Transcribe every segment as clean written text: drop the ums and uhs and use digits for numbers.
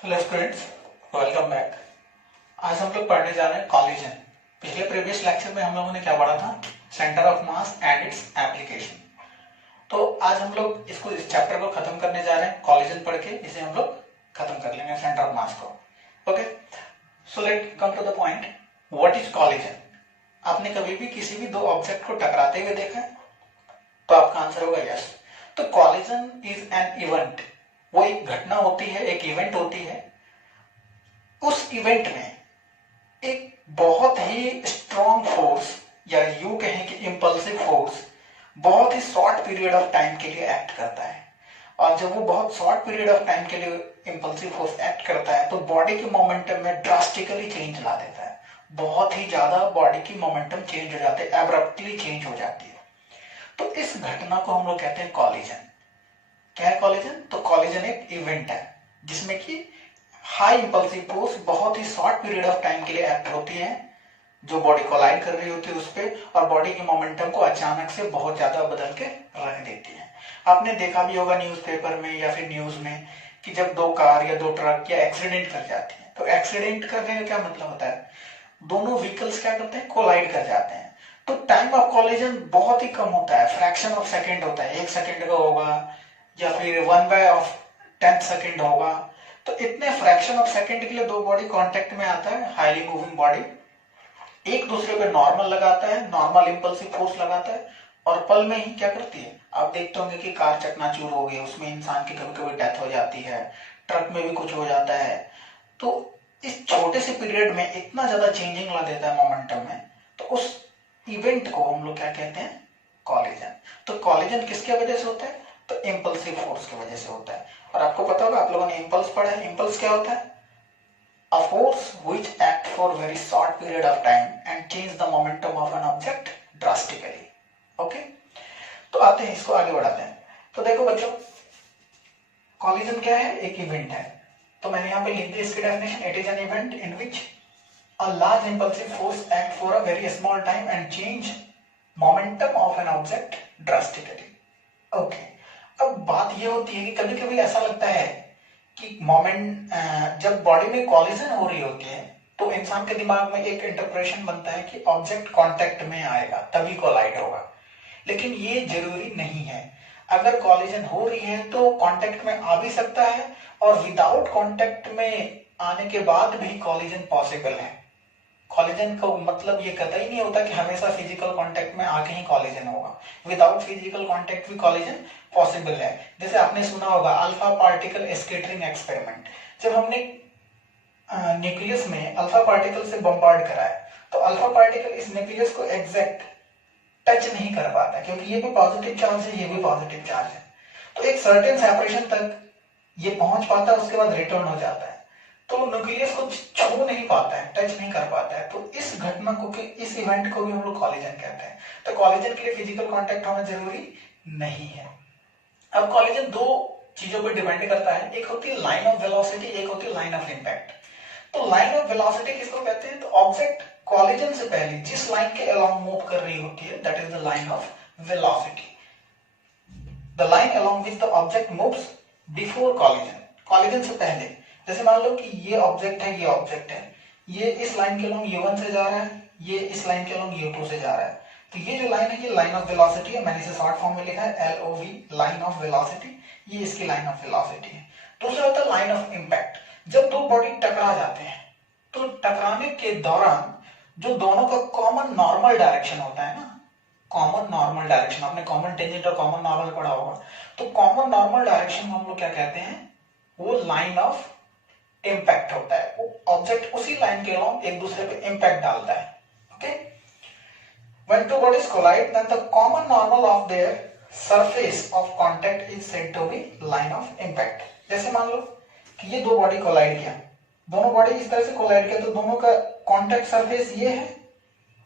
Hello students, welcome back. आज हम लोग पढ़ने जा रहे हैं कॉलिजन। पिछले प्रीवियस लेक्चर में हम लोगों ने क्या पढ़ा था? Centre of mass and its application. तो आज हम लोग इस चैप्टर को खत्म करने जा रहे हैं। कॉलिजन पढ़ के इसे हम लोग खत्म कर लेंगे, सेंटर ऑफ मास को। Okay, so let come to the point. What is collision? आपने कभी भी किसी भी दो ऑब्जेक्ट को टकराते हुए देखा है? तो आपका आंसर होगा यस। तो कॉलिजन इज एन इवेंट। वो एक घटना होती है, एक इवेंट होती है। उस इवेंट में एक बहुत ही स्ट्रॉन्ग फोर्स, या यूं कहें कि इंपल्सिव फोर्स, बहुत ही शॉर्ट पीरियड ऑफ टाइम के लिए एक्ट करता है। और जब वो बहुत शॉर्ट पीरियड ऑफ टाइम के लिए इंपल्सिव फोर्स एक्ट करता है तो बॉडी के मोमेंटम में ड्रास्टिकली चेंज ला देता है। बहुत ही ज्यादा बॉडी की मोमेंटम चेंज हो जाती है, एब्रप्टली चेंज हो जाती है। तो इस घटना को हम लोग कहते हैं कॉलिजन। क्या है कॉलिजन? तो कॉलिजन एक इवेंट है जिसमें कि हाई इंपल्सिव फोर्स बहुत ही शॉर्ट पीरियड ऑफ टाइम के लिए एक्ट होती है, जो बॉडी कोलाइड कर रही होती है उस पर, और बॉडी की मोमेंटम को अचानक से बहुत ज्यादा बदल के रख देती है। आपने देखा भी होगा न्यूज़पेपर में या फिर न्यूज में कि जब दो कार या दो ट्रक या एक्सीडेंट कर जाती है, तो एक्सीडेंट करने का क्या मतलब होता है? दोनों व्हीकल्स क्या करते हैं? कोलाइड कर जाते हैं। तो टाइम ऑफ कॉलिजन बहुत ही कम होता है, फ्रैक्शन ऑफ सेकेंड होता है, 1 सेकेंड का होगा या फिर 1/10 सेकेंड होगा। तो इतने फ्रैक्शन ऑफ सेकेंड के लिए दो बॉडी कांटेक्ट में आता है, हाईली मूविंग बॉडी एक दूसरे पे नॉर्मल लगाता है, नॉर्मल इंपल्सिव फोर्स लगाता है, और पल में ही क्या करती है? आप देखते होंगे कि कार चकनाचूर हो गई, उसमें इंसान की कभी कभी डेथ हो जाती है, ट्रक में भी कुछ हो जाता है। तो इस छोटे से पीरियड में इतना ज्यादा चेंजिंग ला देता है मोमेंटम में, तो उस इवेंट को हम लोग क्या कहते हैं? कॉलिजन। तो कॉलिजन किसके वजह से होता है? तो इंपल्सिव फोर्स की वजह से होता है। और आपको पता होगा, आप लोगों ने इंपल्स पढ़ा है। इंपल्स क्या होता है? A force which act for very short period of time and change the momentum of an object drastically. Okay? तो आते हैं, इसको आगे बढ़ाते हैं। तो देखो बच्चों, कॉलिजन क्या है? एक इवेंट है। तो मैंने यहाँ पे लिख दी इसकी definition. It is an event in which a large impulsive force act for a very small time and change momentum of an object drastically. Okay. अब बात ये होती है कि कभी कभी ऐसा लगता है कि मोमेंट, जब बॉडी में कॉलिजन हो रही होती है तो इंसान के दिमाग में एक इंटरप्रेशन बनता है कि ऑब्जेक्ट कांटेक्ट में आएगा तभी कोलाइड होगा। लेकिन ये जरूरी नहीं है। अगर कॉलिजन हो रही है तो कांटेक्ट में आ भी सकता है, और विदाउट कांटेक्ट में आने के बाद भी कॉलिजन पॉसिबल है। कॉलिजन का मतलब ये कतई नहीं होता कि हमेशा फिजिकल कांटेक्ट में आके ही कॉलिजन होगा। विदाउट फिजिकल कांटेक्ट भी कॉलिजन पॉसिबल है। जैसे आपने सुना होगा अल्फा पार्टिकल स्कैटरिंग एक्सपेरिमेंट। जब हमने न्यूक्लियस में अल्फा पार्टिकल से बम्बार्ड कराया तो अल्फा पार्टिकल इस न्यूक्लियस को एग्जैक्ट टच नहीं कर पाता, क्योंकि ये भी पॉजिटिव चार्ज है, ये भी पॉजिटिव चार्ज है। तो एक सर्टेन सेपरेशन तक ये पहुंच पाता है, उसके बाद रिटर्न हो जाता है। तो न्यूक्लियस को छू नहीं पाता है, टच नहीं कर पाता है। तो इस घटना को, इस इवेंट को भी हम लोग कॉलिजन कहते हैं। तो कॉलिजन के लिए फिजिकल कांटेक्ट होना जरूरी नहीं है। अब कॉलिजन दो चीजों पर डिपेंड करता है, एक होती है लाइन ऑफ वेलोसिटी, एक होती है लाइन ऑफ इंपैक्ट। तो लाइन ऑफ वेलोसिटी किसको कहते हैं? तो ऑब्जेक्ट कॉलिजन से पहले जिस लाइन के अलोंग मूव कर रही होती है, that is the line of velocity. The line along which the object moves before collision, collision से पहले। जैसे मान लो कि ये ऑब्जेक्ट है, ये ऑब्जेक्ट है, ये इस लाइन के अलोंग u1 से जा रहा है, ये इस लाइन के अलोंग u2 से जा रहा है। तो ये जो लाइन है ये लाइन ऑफ वेलोसिटी है। मैंने इसे शॉर्ट फॉर्म में लिखा है LOV, लाइन ऑफ वेलोसिटी। ये इसकी लाइन ऑफ वेलोसिटी है। दूसरा होता है लाइन ऑफ इंपैक्ट। जब दो बॉडी टकरा जाते हैं तो टकराने के दौरान जो दोनों का कॉमन नॉर्मल डायरेक्शन होता है ना, कॉमन नॉर्मल डायरेक्शन, आपने कॉमन टेंजेंट और कॉमन नॉर्मल पढ़ा होगा। तो कॉमन नॉर्मल डायरेक्शन हम लोग क्या कहते हैं? वो लाइन ऑफ इंपैक्ट होता है। वो ऑब्जेक्ट उसी लाइन के अलोंग एक दूसरे पे इंपैक्ट डालता है। Okay, when two bodies collide then the common normal of their surface of contact is said to be line of impact. जैसे मान लो कि ये दो बॉडी कोलाइड किया, दोनों बॉडी इस तरह से कोलाइड किया, तो दोनों का कांटेक्ट सरफेस ये है,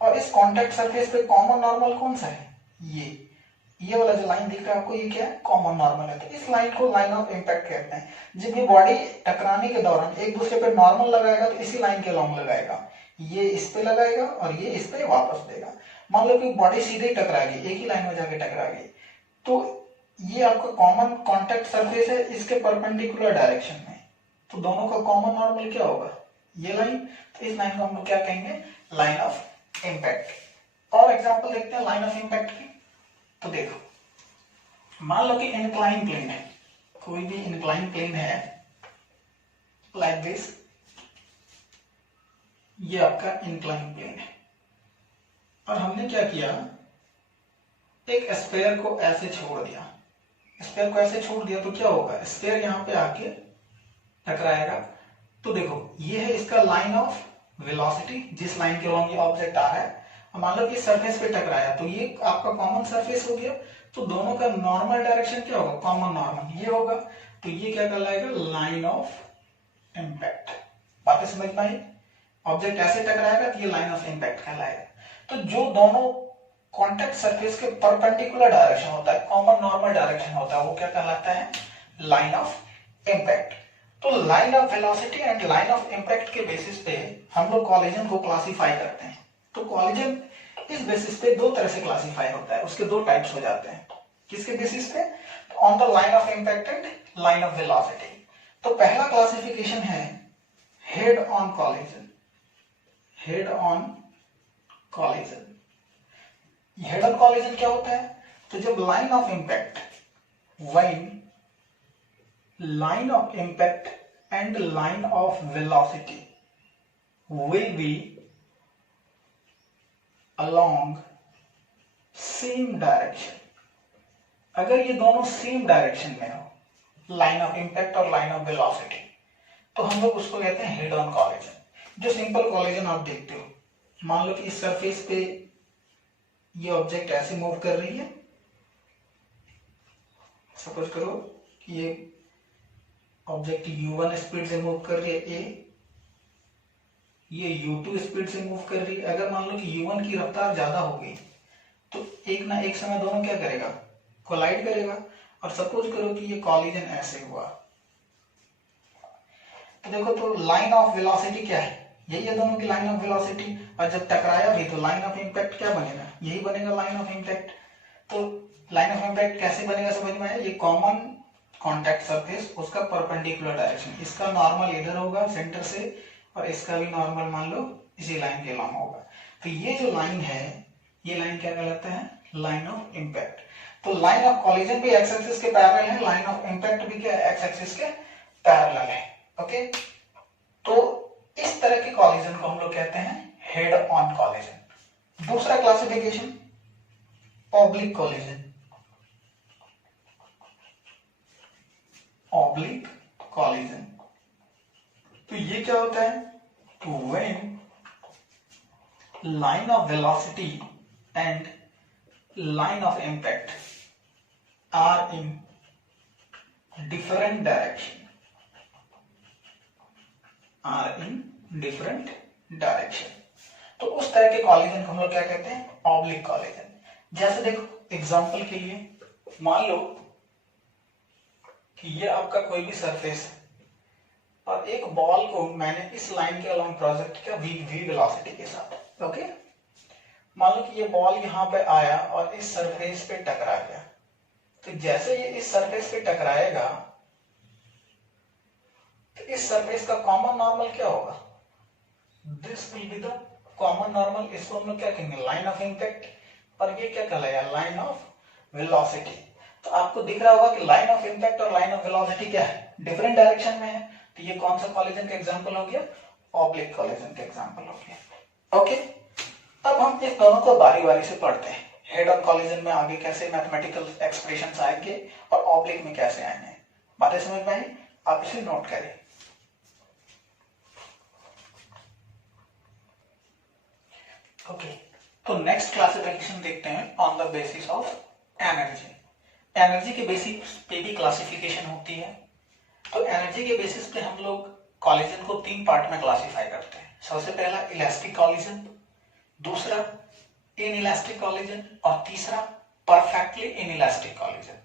और इस कांटेक्ट सरफेस पे कॉमन नॉर्मल कौन सा है? ये वाला जो लाइन दिख रहा है आपको, ये क्या है? कॉमन नॉर्मल है। तो इस लाइन को लाइन ऑफ इंपैक्ट कहते हैं। जब ये बॉडी टकराने के दौरान एक दूसरे पे नॉर्मल लगाएगा तो इसी लाइन के अलोंग लगाएगा, ये इस पे लगाएगा और ये इस पे वापस देगा। मान लो कि बॉडी सीधे ही टकरा गई, एक ही लाइन में जाके टकरा गई, तो ये आपका कॉमन कांटेक्ट सरफेस है, इसके परपेंडिकुलर डायरेक्शन में तो दोनों का कॉमन नॉर्मल क्या होगा, ये लाइन। तो इस लाइन को हम लोग क्या कहेंगे, लाइन ऑफ इम्पैक्ट। और एग्जांपल देखते हैं लाइन ऑफ इम्पैक्ट की। तो देखो, मान लो कि इंक्लाइन प्लेन है, कोई भी इंक्लाइन प्लेन है लाइक दिस, ये आपका इंक्लाइन प्लेन है, और हमने क्या किया, एक स्फीयर को ऐसे छोड़ दिया। स्फीयर को ऐसे छोड़ दिया तो क्या होगा, स्फीयर यहां पे आके टकराएगा। तो देखो, ये है इसका लाइन ऑफ वेलोसिटी, जिस लाइन के अलॉन्ग ये ऑब्जेक्ट आ रहा है। मान लो कि सरफेस पे टकराया, तो ये आपका कॉमन सरफेस हो गया। तो दोनों का नॉर्मल डायरेक्शन क्या होगा, कॉमन नॉर्मल ये होगा। तो ये क्या कहलाएगा, लाइन ऑफ इम्पैक्ट। बातें समझ में आई? ऑब्जेक्ट ऐसे टकराएगा तो ये लाइन ऑफ इम्पैक्ट कहलाएगा। तो जो दोनों कॉन्टेक्ट सरफेस के परपेंडिकुलर डायरेक्शन होता है, कॉमन नॉर्मल डायरेक्शन होता है, वो क्या कहलाता है, लाइन ऑफ इम्पैक्ट। तो line of velocity and line of impact के बेसिस पे हम लोग कॉलिजन को क्लासिफाई करते हैं। तो कॉलिजन इस बेसिस पे दो तरह से क्लासिफाई होता है, उसके दो टाइप्स हो जाते हैं। किसके बेसिस पे, on the line of impact and line of velocity. तो पहला क्लासिफिकेशन है head on collision. Head on collision, head on collision क्या होता है, तो जब line of impact, when line of impact and line of velocity will be along same direction। अगर ये दोनों सेम डायरेक्शन में हो, लाइन ऑफ इम्पैक्ट और लाइन ऑफ वेलोसिटी, तो हम लोग उसको कहते हैं हेड ऑन कॉलिजन। जो सिंपल कॉलिजन आप देखते हो, मान लो कि इस सरफेस पे ये ऑब्जेक्ट ऐसे मूव कर रही है, सपोज करो कि ये ऑब्जेक्ट u1 स्पीड से मूव कर रही है ए, ये u2 स्पीड से मूव कर रही है। अगर मान लो कि u1 की रफ्तार ज्यादा हो गई, तो एक ना एक समय दोनों क्या करेगा, कोलाइड करेगा। और सपोज करो कि ये कॉलिजन ऐसे हुआ, तो देखो, तो लाइन ऑफ वेलोसिटी क्या है, यही है दोनों की लाइन ऑफ वेलोसिटी। और जब टकराया भी तो लाइन ऑफ इम्पैक्ट क्या बनेगा, यही बनेगा लाइन ऑफ इम्पैक्ट। तो लाइन ऑफ इम्पैक्ट कैसे बनेगा, समझ में आया? ये कॉमन कॉन्टैक्ट सरफेस, उसका परपेंडिकुलर डायरेक्शन, इसका नॉर्मल इधर होगा सेंटर से, और इसका भी नॉर्मल मान लो इसी लाइन के अलॉन्ग होगा। तो ये जो लाइन है, ये लाइन क्या कहलाता है, लाइन ऑफ इम्पैक्ट। तो लाइन ऑफ कॉलिजन भी एक्स एक्सिस के पैरेलल है, लाइन ऑफ इम्पैक्ट भी क्या एक्स एक्सिस के पैरेलल है। ओके, तो इस तरह के कॉलिजन को हम लोग कहते हैं हेड ऑन कॉलिजन। दूसरा classification, oblique collision. Oblique collision, तो ये क्या होता है, तो when line of velocity and line of impact are in different direction, are in different direction, तो उस तरह के कॉलिजन को हम लोग क्या कहते हैं, ऑब्लिक कॉलिजन। जैसे देखो, एग्जांपल के लिए मान लो कि ये आपका कोई भी सरफेस है, और एक बॉल को मैंने इस लाइन के अलॉन्ग प्रोजेक्ट किया v वेलोसिटी के साथ। ओके, मान लो कि ये बॉल यहाँ पे आया और इस सरफेस पे टकरा गया। तो जैसे ये इस सरफेस पे टकराएगा, तो इस सरफेस का कॉमन नॉर्मल क्या होगा, this will be the common normal. इसको हम लोग क्या कहेंगे, लाइन ऑफ इम्पैक्ट, और ये क्या कहलाएगा, लाइन ऑफ वेलोसिटी। तो आपको दिख रहा होगा कि लाइन ऑफ इम्पैक्ट और लाइन ऑफ वेलोसिटी क्या है, डिफरेंट डायरेक्शन में है। तो ये कौन सा कॉलिजन का एग्जांपल हो गया, ऑब्लिक कॉलिजन का एग्जांपल हो गया। ओके, अब हम इस दोनों को बारी बारी से पढ़ते हैं। हेड ऑन कॉलिजन में आगे कैसे मैथमेटिकल एक्सप्रेशंस आएंगे और ऑब्लिक में कैसे आएंगे, बातें समझ में आई? आप इसे नोट करें। ओके, तो नेक्स्ट क्लासिफिकेशन देखते हैं on the basis of energy. Energy के बेसिस पे भी क्लासिफिकेशन होती है। तो एनर्जी के बेसिस पे हम लोग कॉलिजन को तीन पार्ट में क्लासिफाई करते हैं। सबसे पहला इलास्टिक कॉलिजन, दूसरा इनइलास्टिक कॉलिजन, और तीसरा परफेक्टली इनइलास्टिक कॉलिजन।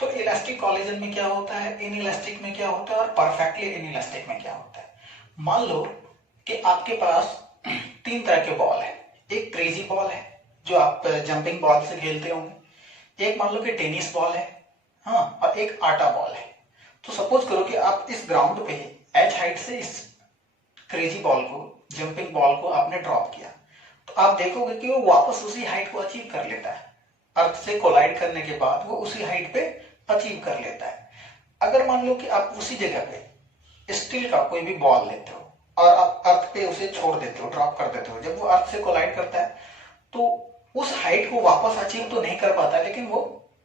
तो इलास्टिक कॉलिजन में क्या होता है, इनइलास्टिक में क्या होता है, और परफेक्टली इनइलास्टिक में क्या होता है। मान लो कि आपके पास तीन तरह के बॉल है। एक क्रेजी बॉल है जो आप जंपिंग बॉल से खेलते होंगे, एक मान लो कि टेनिस बॉल है, हाँ, और एक आटा बॉल है। तो सपोज करो कि आप इस ग्राउंड पे h हाइट से इस क्रेजी बॉल को, जंपिंग बॉल को आपने ड्रॉप किया, तो आप देखोगे कि वो वापस उसी हाइट को अचीव कर लेता है। अर्थ से कोलाइड करने के बाद वो उसी हाइट पे अचीव कर लेता है। अगर मान लो कि आप उसी जगह पे स्टील का कोई भी बॉल लेते हो और आप अर्थ पे उसे छोड़ देते हो, ड्रॉप कर देते हो, जब वो अर्थ से कोलाइड करता है तो उस हाइट को वापस अचीव तो नहीं कर पाता, लेकिन वो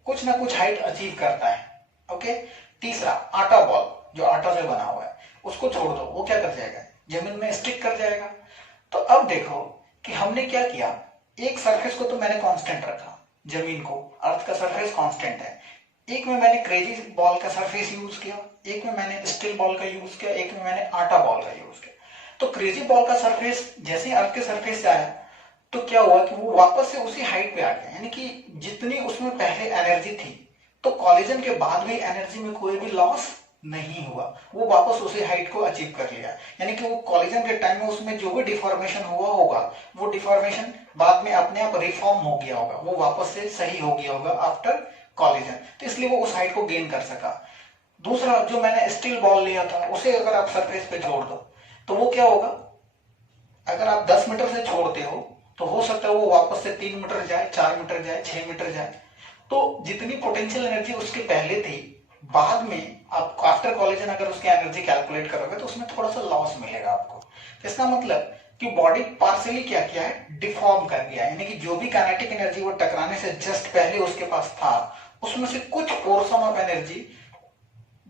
कुछ ना कुछ हाइट अचीव करता है। ओके। तीसरा, आटा बॉल जो आटा से बना हुआ है, उसको छोड़ दो, वो क्या कर जाएगा, जमीन में स्टिक कर जाएगा। तो अब देखो कि हमने क्या किया, एक सरफेस को तो मैंने कांस्टेंट रखा, जमीन को, अर्थ का सरफेस कांस्टेंट है, एक में मैंने क्रेजी बॉल का सरफेस यूज किया, एक में मैंने स्टील बॉल का यूज किया, एक में मैंने आटा बॉल का यूज किया। तो क्रेजी बॉल का सरफेस जैसे अर्थ के सरफेस से आया तो क्या हुआ कि वो वापस से उसी हाइट पे आ गया, यानी कि जितनी उसमें पहले एनर्जी थी, तो कॉलिजन के बाद भी एनर्जी में कोई भी लॉस नहीं हुआ, वो वापस उसी हाइट को अचीव कर लिया। यानी कि वो कॉलिजन के टाइम में उसमें जो भी डिफॉर्मेशन हुआ होगा, वो डिफॉर्मेशन बाद में अपने आप रिफॉर्म हो गया होगा, वो वापस से सही हो गया होगा आफ्टर कॉलिजन, तो इसलिए वो उस हाइट को गेन कर सका। दूसरा, जो मैंने स्टील बॉल लिया था, उसे अगर आप सरफेस पे छोड़ दो तो वो क्या होगा, अगर आप 10 मीटर से छोड़ते हो हो सकता है वो वापस से 3 मीटर जाए, 4 मीटर जाए, 6 मीटर जाए। तो जितनी पोटेंशियल एनर्जी उसके पहले थी, बाद में आप आफ्टर कॉलिजन अगर उसकी एनर्जी कैलकुलेट करोगे तो उसमें थोड़ा सा लॉस मिलेगा आपको। तो इसका मतलब कि बॉडी पार्शियली क्या किया है, डिफॉर्म कर दिया, यानी कि जो भी काइनेटिक एनर्जी वो टकराने से जस्ट पहले उसके पास था, उसमें से कुछ पोर्शन ऑफ एनर्जी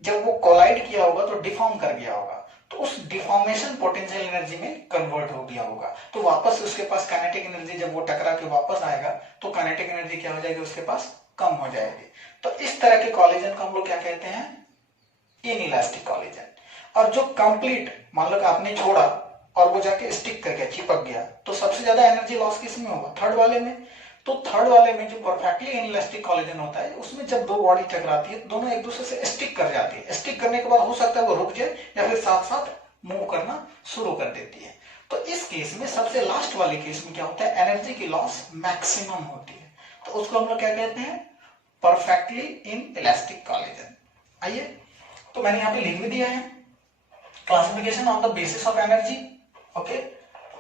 जब वो कोलाइड किया होगा तो डिफॉर्म कर गया होगा, तो उस डिफॉर्मेशन पोटेंशियल एनर्जी में कन्वर्ट हो गया होगा। तो वापस उसके पास काइनेटिक एनर्जी जब वो टकरा के वापस आएगा तो काइनेटिक एनर्जी क्या हो जाएगी, उसके पास कम हो जाएगी। तो इस तरह के कॉलिजन को हम लोग क्या कहते हैं, इनइलास्टिक कॉलिजन। और जो कंप्लीट, मान लो कि आपने छोड़ा और वो जाके स्टिक कर गया, चिपक गया, तो सबसे ज्यादा एनर्जी लॉस किसमें होगा, थर्ड वाले में। तो थर्ड वाले में जो परफेक्टली इनइलास्टिक कॉलिजन होता है, उसमें जब दो बॉडी टकराती है दोनों एक दूसरे से स्टिक कर जाती है, स्टिक करने के बाद हो सकता है वो रुक जाए या फिर साथ साथ मूव करना शुरू कर देती है। तो इस केस में, सबसे लास्ट वाले केस में क्या होता है, एनर्जी की लॉस मैक्सिमम होती है, तो उसको हम लोग क्या कहते हैं, परफेक्टली इनइलास्टिक कॉलिजन। आइए, तो मैंने यहाँ पे लिख भी दिया है, classification on the basis of energy. Okay,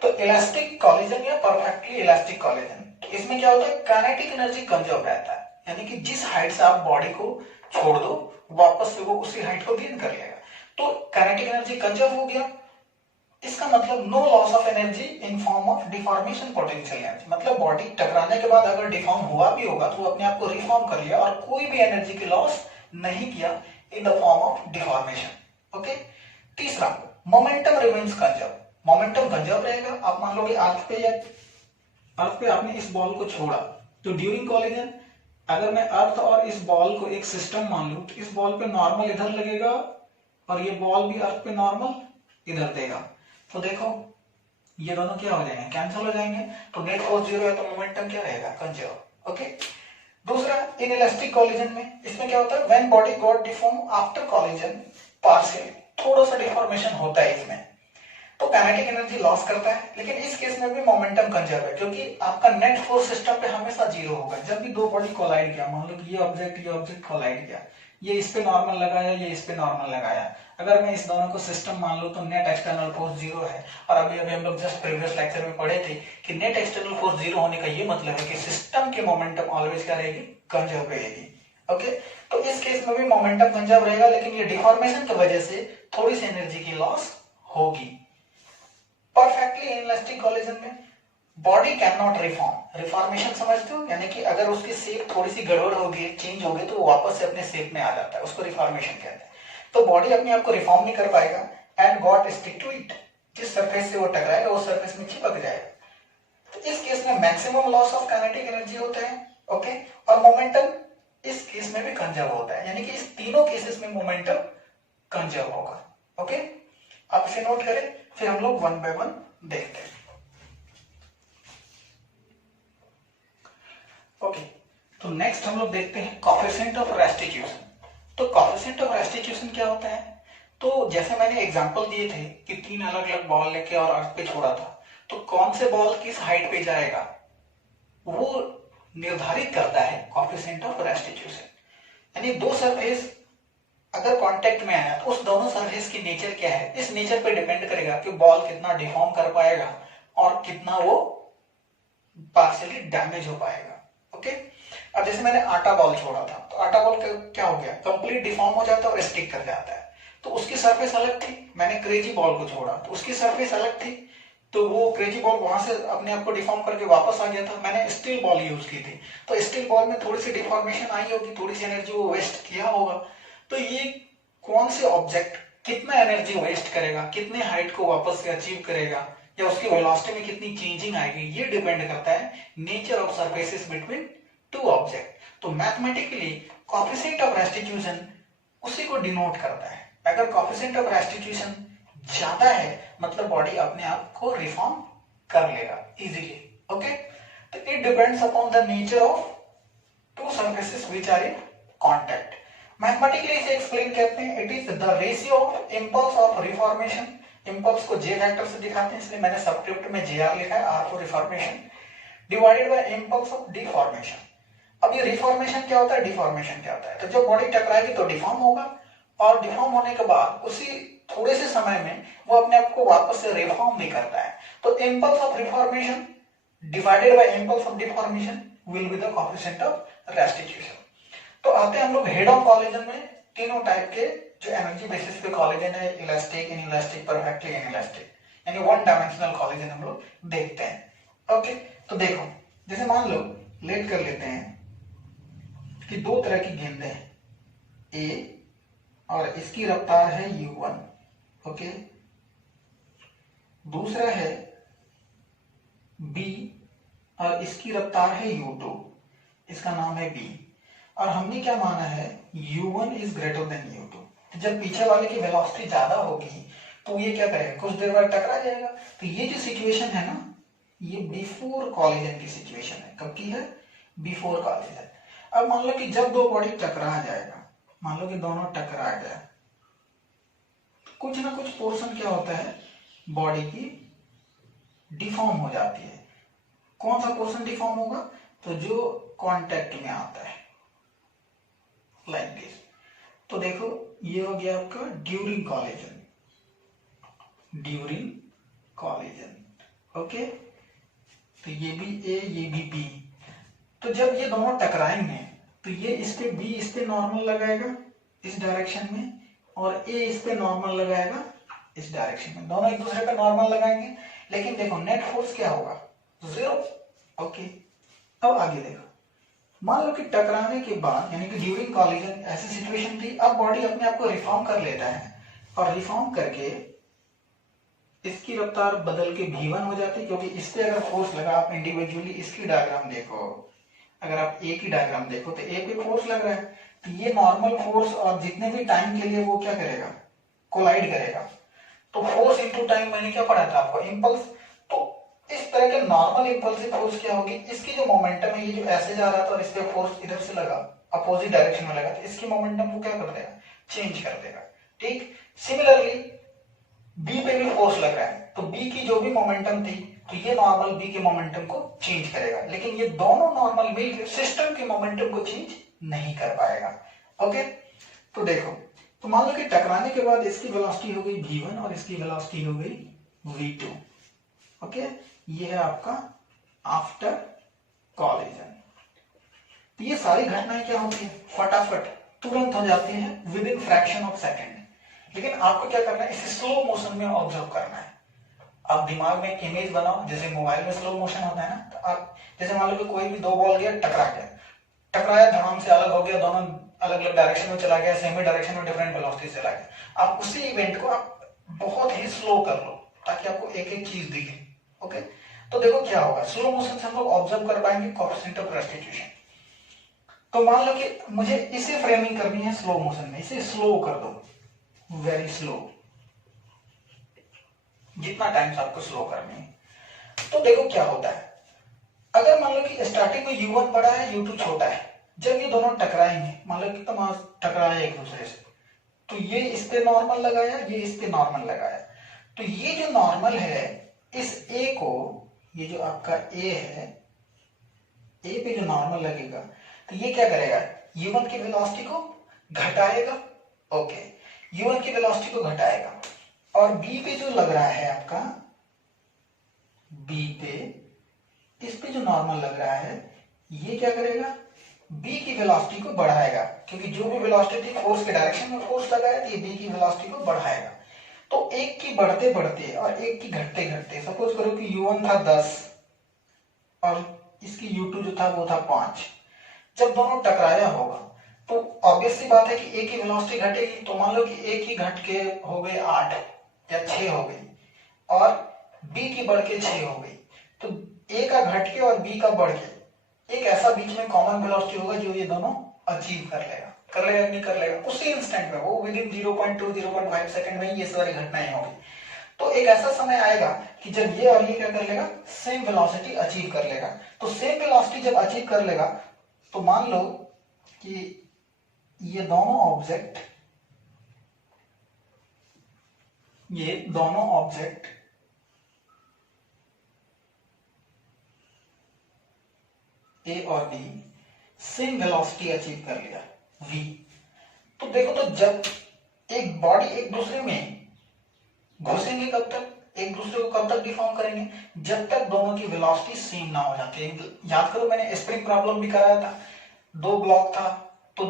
तो इलास्टिक कॉलिजन या परफेक्टली इलास्टिक कॉलिजन, इसमें क्या होता है, काइनेटिक एनर्जी कंजर्व रहता है, यानी कि जिस हाइट से आप बॉडी को छोड़ दो वापस से वो उसी हाइट को गेन कर लेगा। तो काइनेटिक एनर्जी कंजर्व हो गया, इसका मतलब no loss of energy in form of deformation potential energy, मतलब बॉडी टकराने के बाद अगर डिफॉर्म हुआ भी होगा तो अपने आप को रिफॉर्म कर लिया और कोई भी एनर्जी की लॉस नहीं किया in the form of deformation. Okay. तीसरा, momentum remains conserve, momentum conserve रहेगा। आप मान लो कि अर्थ पे आपने इस बॉल को छोड़ा, तो ड्यूरिंग कॉलिजन अगर मैं अर्थ और इस बॉल को एक सिस्टम मान लूं, तो इस बॉल पे नॉर्मल इधर लगेगा और ये बॉल भी अर्थ पे नॉर्मल इधर देगा, तो देखो ये दोनों क्या हो जाएंगे, कैंसिल हो जाएंगे, तो नेट फोर्स 0 है, तो मोमेंटम क्या रहेगा, कंजर्व। ओके। दूसरा, इनइलास्टिक कॉलिजन में इसमें क्या होता है, when body got deform after collision partially, थोड़ा सा डिफॉर्मेशन होता है इसमें, तो काइनेटिक एनर्जी लॉस करता है, लेकिन इस केस में भी मोमेंटम कंजर्व है, क्योंकि आपका नेट फोर्स सिस्टम पे हमेशा 0 होगा। जब भी दो बॉडी कोलाइड किया, मान लो कि ये ऑब्जेक्ट कोलाइड किया, ये इस पे नॉर्मल लगाया, ये इस पे नॉर्मल लगाया, अगर मैं इस दोनों को सिस्टम मान लूं तो नेट एक्सटर्नल फोर्स 0 है। और अभी हम लोग जस्ट प्रीवियस लेक्चर में पढ़े थे कि नेट एक्सटर्नल फोर्स 0 होने का ये मतलब है कि सिस्टम की मोमेंटम ऑलवेज क्या रहेगी, कंजर्व रहेगी। ओके, तो इस केस में भी मोमेंटम कंजर्व रहेगा, लेकिन ये डिफॉर्मेशन की वजह से थोड़ी सी एनर्जी की लॉस होगी। परफेक्टली इनइलास्टिक कॉलिजन में body can not reform, reformation समझते हो, यानी कि अगर उसकी शेप थोड़ी सी गड़बड़ होगी, चेंज होगी, तो वो वापस से अपने शेप में आ जाता है, उसको रिफॉर्मेशन कहते हैं। तो बॉडी अपने आप को रिफॉर्म नहीं कर पाएगा, and got stick to it, जिस सरफेस से वो टकराएगा उस सरफेस में चिपक जाएगा। तो इस केस में maximum loss of kinetic energy होता है। ओके, और मोमेंटम इस केस में भी कंजर्व होता है, यानी कि इस तीनों केसेस में मोमेंटम कंजर्व होगा। ओके, आप इसे नोट करें, फिर हम लोग वन बाय वन देखते हैं। ओके, तो नेक्स्ट हम लोग देखते हैं कोएफिशिएंट ऑफ रेस्टिट्यूशन। तो कोएफिशिएंट ऑफ रेस्टिट्यूशन क्या होता है, तो जैसे मैंने एग्जांपल दिए थे कि 3 अलग अलग बॉल लेके और अर्थ पे छोड़ा था, तो कौन से बॉल किस हाइट पे जाएगा वो निर्धारित करता है कोएफिशिएंट ऑफ रेस्टिट्यूशन। यानी दो सरफेस अगर कांटेक्ट में आया तो उस दोनों सरफेस की नेचर क्या है, इस नेचर पे डिपेंड करेगा कि बॉल कितना डिफॉर्म कर पाएगा और कितना वो पार्शियली डैमेज हो पाएगा। ओके, अब जैसे मैंने आटा बॉल छोड़ा था, तो आटा बॉल क्या हो गया, कंप्लीट डिफॉर्म हो जाता है और स्टिक कर जाता है, तो उसकी सरफेस अलग थी। मैंने क्रेजी बॉल को छोड़ा तो उसकी सरफेस अलग थी, तो वो क्रेजी बॉल वहां से अपने आप को डिफॉर्म करके वापस आ गया था। मैंने स्टील बॉल यूज की थी, तो स्टील बॉल में थोड़ी सी डिफॉर्मेशन आई होगी, थोड़ी सी एनर्जी वो वेस्ट किया होगा। तो ये कौन से ऑब्जेक्ट कितना एनर्जी वेस्ट करेगा, कितने हाइट को वापस से अचीव करेगा, या उसकी वेलोसिटी में कितनी चेंजिंग आएगी, ये डिपेंड करता है nature of surfaces between two object. तो मैथमेटिकली कोएफिशिएंट ऑफ रेस्टिट्यूशन उसी को डिनोट करता है। अगर कोएफिशिएंट ऑफ रेस्टिट्यूशन ज्यादा है मतलब बॉडी अपने आप को रिफॉर्म कर लेगा इजीली। ओके, तो it depends upon the nature of two surfaces which are in contact. Mathematically इसे एक्सप्लेन करते हैं, it is the ratio of impulse of reformation. Impulse को जे वेक्टर से दिखाते हैं, इसलिए मैंने सबस्क्रिप्ट में जे आर लिखा है, R for reformation, divided by impulse of deformation. अब ये रिफॉर्मेशन क्या होता है, डिफॉर्मेशन क्या होता है, तो जब बॉडी टकराएगी तो डिफॉर्म होगा, और डिफॉर्म होने के बाद उसी थोड़े से समय में वो अपने आप को वापस से रिफॉर्म भी करता है। तो impulse of reformation divided by impulse of deformation will be the coefficient of restitution. तो आते हैं हम लोग हेड ऑन कोलिजन में, तीनों टाइप के जो एनर्जी बेसिस पे कोलिजन है, इलास्टिक, इनइलास्टिक, परफेक्टली इनइलास्टिक, यानी वन डायमेंशनल कोलिजन हम लोग देखते हैं। ओके, तो देखो जैसे मान लो लेट कर लेते हैं कि दो तरह की गेंदें हैं, ए और इसकी रफ्तार है u1, ओके, दूसरा है b और इसकी रफ्तार है u2, इसका नाम है b, और हमने क्या माना है u1 is greater than u2। तो जब पीछे वाले की वेलोसिटी ज्यादा होगी तो ये क्या करेगा, कुछ देर बाद टकरा जाएगा। तो ये जो सिचुएशन है ना, ये बिफोर कॉलिजन की सिचुएशन है। कब की है, बिफोर कॉलिजन। अब मान लो कि जब दो बॉडी टकरा जाएगा, मान लो कि दोनों टकरा गया, कुछ ना कुछ पोर्शन क्या होता है, बॉडी की डिफॉर्म हो जाती है। कौन सा पोर्शन डिफॉर्म होगा, तो जो कांटेक्ट में आता है, लाइक दिस। तो देखो ये हो गया आपका during collision, during collision. Okay, तो ये भी ए, ये भी बी। तो जब ये दोनों टकराएंगे तो ये इस पे नॉर्मल लगाएगा इस डायरेक्शन में, और ए इस पे नॉर्मल लगाएगा इस डायरेक्शन में, दोनों एक दूसरे पे नॉर्मल लगाएंगे, लेकिन देखो नेट फोर्स क्या होगा, जीरो। ओके, अब आगे देखो, मान लो कि टकराने के बाद यानी कि ड्यूरिंग कॉलिजन ऐसी सिचुएशन थी, अब बॉडी अपने आप को रिफॉर्म कर लेता है, और रिफॉर्म करके इसकी रफ्तार बदल के v1 हो जाती है, क्योंकि इस पे अगर फोर्स लगा, आप इंडिविजुअली इसकी डायग्राम देखो, अगर आप ए की डायग्राम देखो तो ए पे फोर्स लग रहा है, तो ये नॉर्मल फोर्स और जितने भी टाइम के लिए वो क्या करेगा, कोलाइड करेगा। तो फोर्स इनटू टाइम मैंने क्या पढ़ा था आपको, इंपल्स। तो इस तरह के नॉर्मल इंपल्सिव फोर्स क्या होगी, इसकी जो मोमेंटम है, ये जो ऐसे जा रहा था और इस पे फोर्स इधर से लगा, अपोजिट डायरेक्शन में लगा, तो इसकी मोमेंटम को क्या कर देगा, चेंज कर देगा। ठीक, सिमिलरली बी पे भी फोर्स लग रहा है, तो बी की जो भी मोमेंटम थी, तो ये नॉर्मल बी के मोमेंटम को चेंज करेगा, लेकिन ये दोनों नॉर्मल मिलकर सिस्टम के मोमेंटम को चेंज नहीं कर पाएगा। ओके, तो देखो, तो मान लो कि टकराने के बाद इसकी वेलोसिटी हो गई v1 और इसकी वेलोसिटी हो गई v2। ओके, ये है आपका आफ्टर कॉलिजन। तो ये सारी घटनाएं क्या होती है, फटाफट तुरंत हो जाती है, with in fraction of second. लेकिन आपको क्या करना है, इसे स्लो मोशन में ऑब्जर्व करना है। आप दिमाग में एक इमेज बनाओ, जैसे मोबाइल में स्लो मोशन होता है ना, तो आप जैसे मान लो कि कोई भी दो बॉल गया, टकराया धड़ाम से अलग हो गया, दोनों अलग अलग डायरेक्शन में चला गया, सेम ही डायरेक्शन में डिफरेंट वेलोसिटी से चला गया। आप उसी इवेंट को आप बहुत ही स्लो कर लो ताकि आपको एक एक चीज दिखे। ओके, तो देखो क्या होगा, स्लो मोशन से हम लोग ऑब्जर्व कर पाएंगे कोएफिशिएंट ऑफ रेस्टिट्यूशन। तो मान लो कि मुझे इसे फ्रेमिंग करनी है स्लो मोशन में, इसे स्लो कर दो, वेरी स्लो, जितना टाइम आपको स्लो करनी है। तो देखो क्या होता है, अगर मान लो कि स्टार्टिंग में u1 बड़ा है, u2 छोटा है, जब ये दोनों टकराएंगे, मान लो कि तमाम टकराया एक दूसरे से, तो ये इस पे नॉर्मल लगाया, ये इस पे नॉर्मल लगाया, तो ये जो नॉर्मल है इस a को, ये जो आपका a है, a पे जो नॉर्मल लगेगा, तो ये क्या करेगा, u1 की वेलोसिटी को घटाएगा। ओके, u1 की वेलोसिटी को घटाएगा और b पे जो लग रहा है आपका, b पे, इस पे जो नॉर्मल लग रहा है, ये क्या करेगा, b की वेलोसिटी को बढ़ाएगा, क्योंकि जो भी वेलोसिटी थी फोर्स के डायरेक्शन में फोर्स लगा है, तो ये b की वेलोसिटी को बढ़ाएगा। तो एक की बढ़ते बढ़ते और एक की घटते घटते, सपोज करो कि u1 था 10 और इसकी u2 जो था वो था 5, जब दोनों टकराया होगा तो ऑब्वियस सी बात है कि ए की वेलोसिटी घटेगी। तो मान लो कि ए की घट के हो गए 8 या 6 हो गई और बी की बढ़ के 6 हो गई, तो ए का घट के और बी का बढ़ के एक ऐसा बीच में कॉमन वेलोसिटी होगा जो ये दोनों अचीव कर लेगा कि नहीं कर लेगा, उसी इंस्टेंट में, वो विद इन 0.2 0.5 सेकंड में ये सारी घटनाएं होगी। तो एक ऐसा समय आएगा कि जब ये और ये क्या कर लेगा, सेम वेलोसिटी अचीव कर लेगा। तो सेम वेलोसिटी जब अचीव कर लेगा तो मान लो कि ये दोनों ऑब्जेक्ट ए और बी सेम वेलोसिटी अचीव कर लिया v। तो देखो, तो जब एक बॉडी एक दूसरे में घुसेंगे कब तक, एक दूसरे को कब तक डिफॉर्म करेंगे, जब तक दोनों की वेलोसिटी सेम ना हो जाती है। याद करो, मैंने स्प्रिंग प्रॉब्लम भी कराया था, 2 ब्लॉक था, तो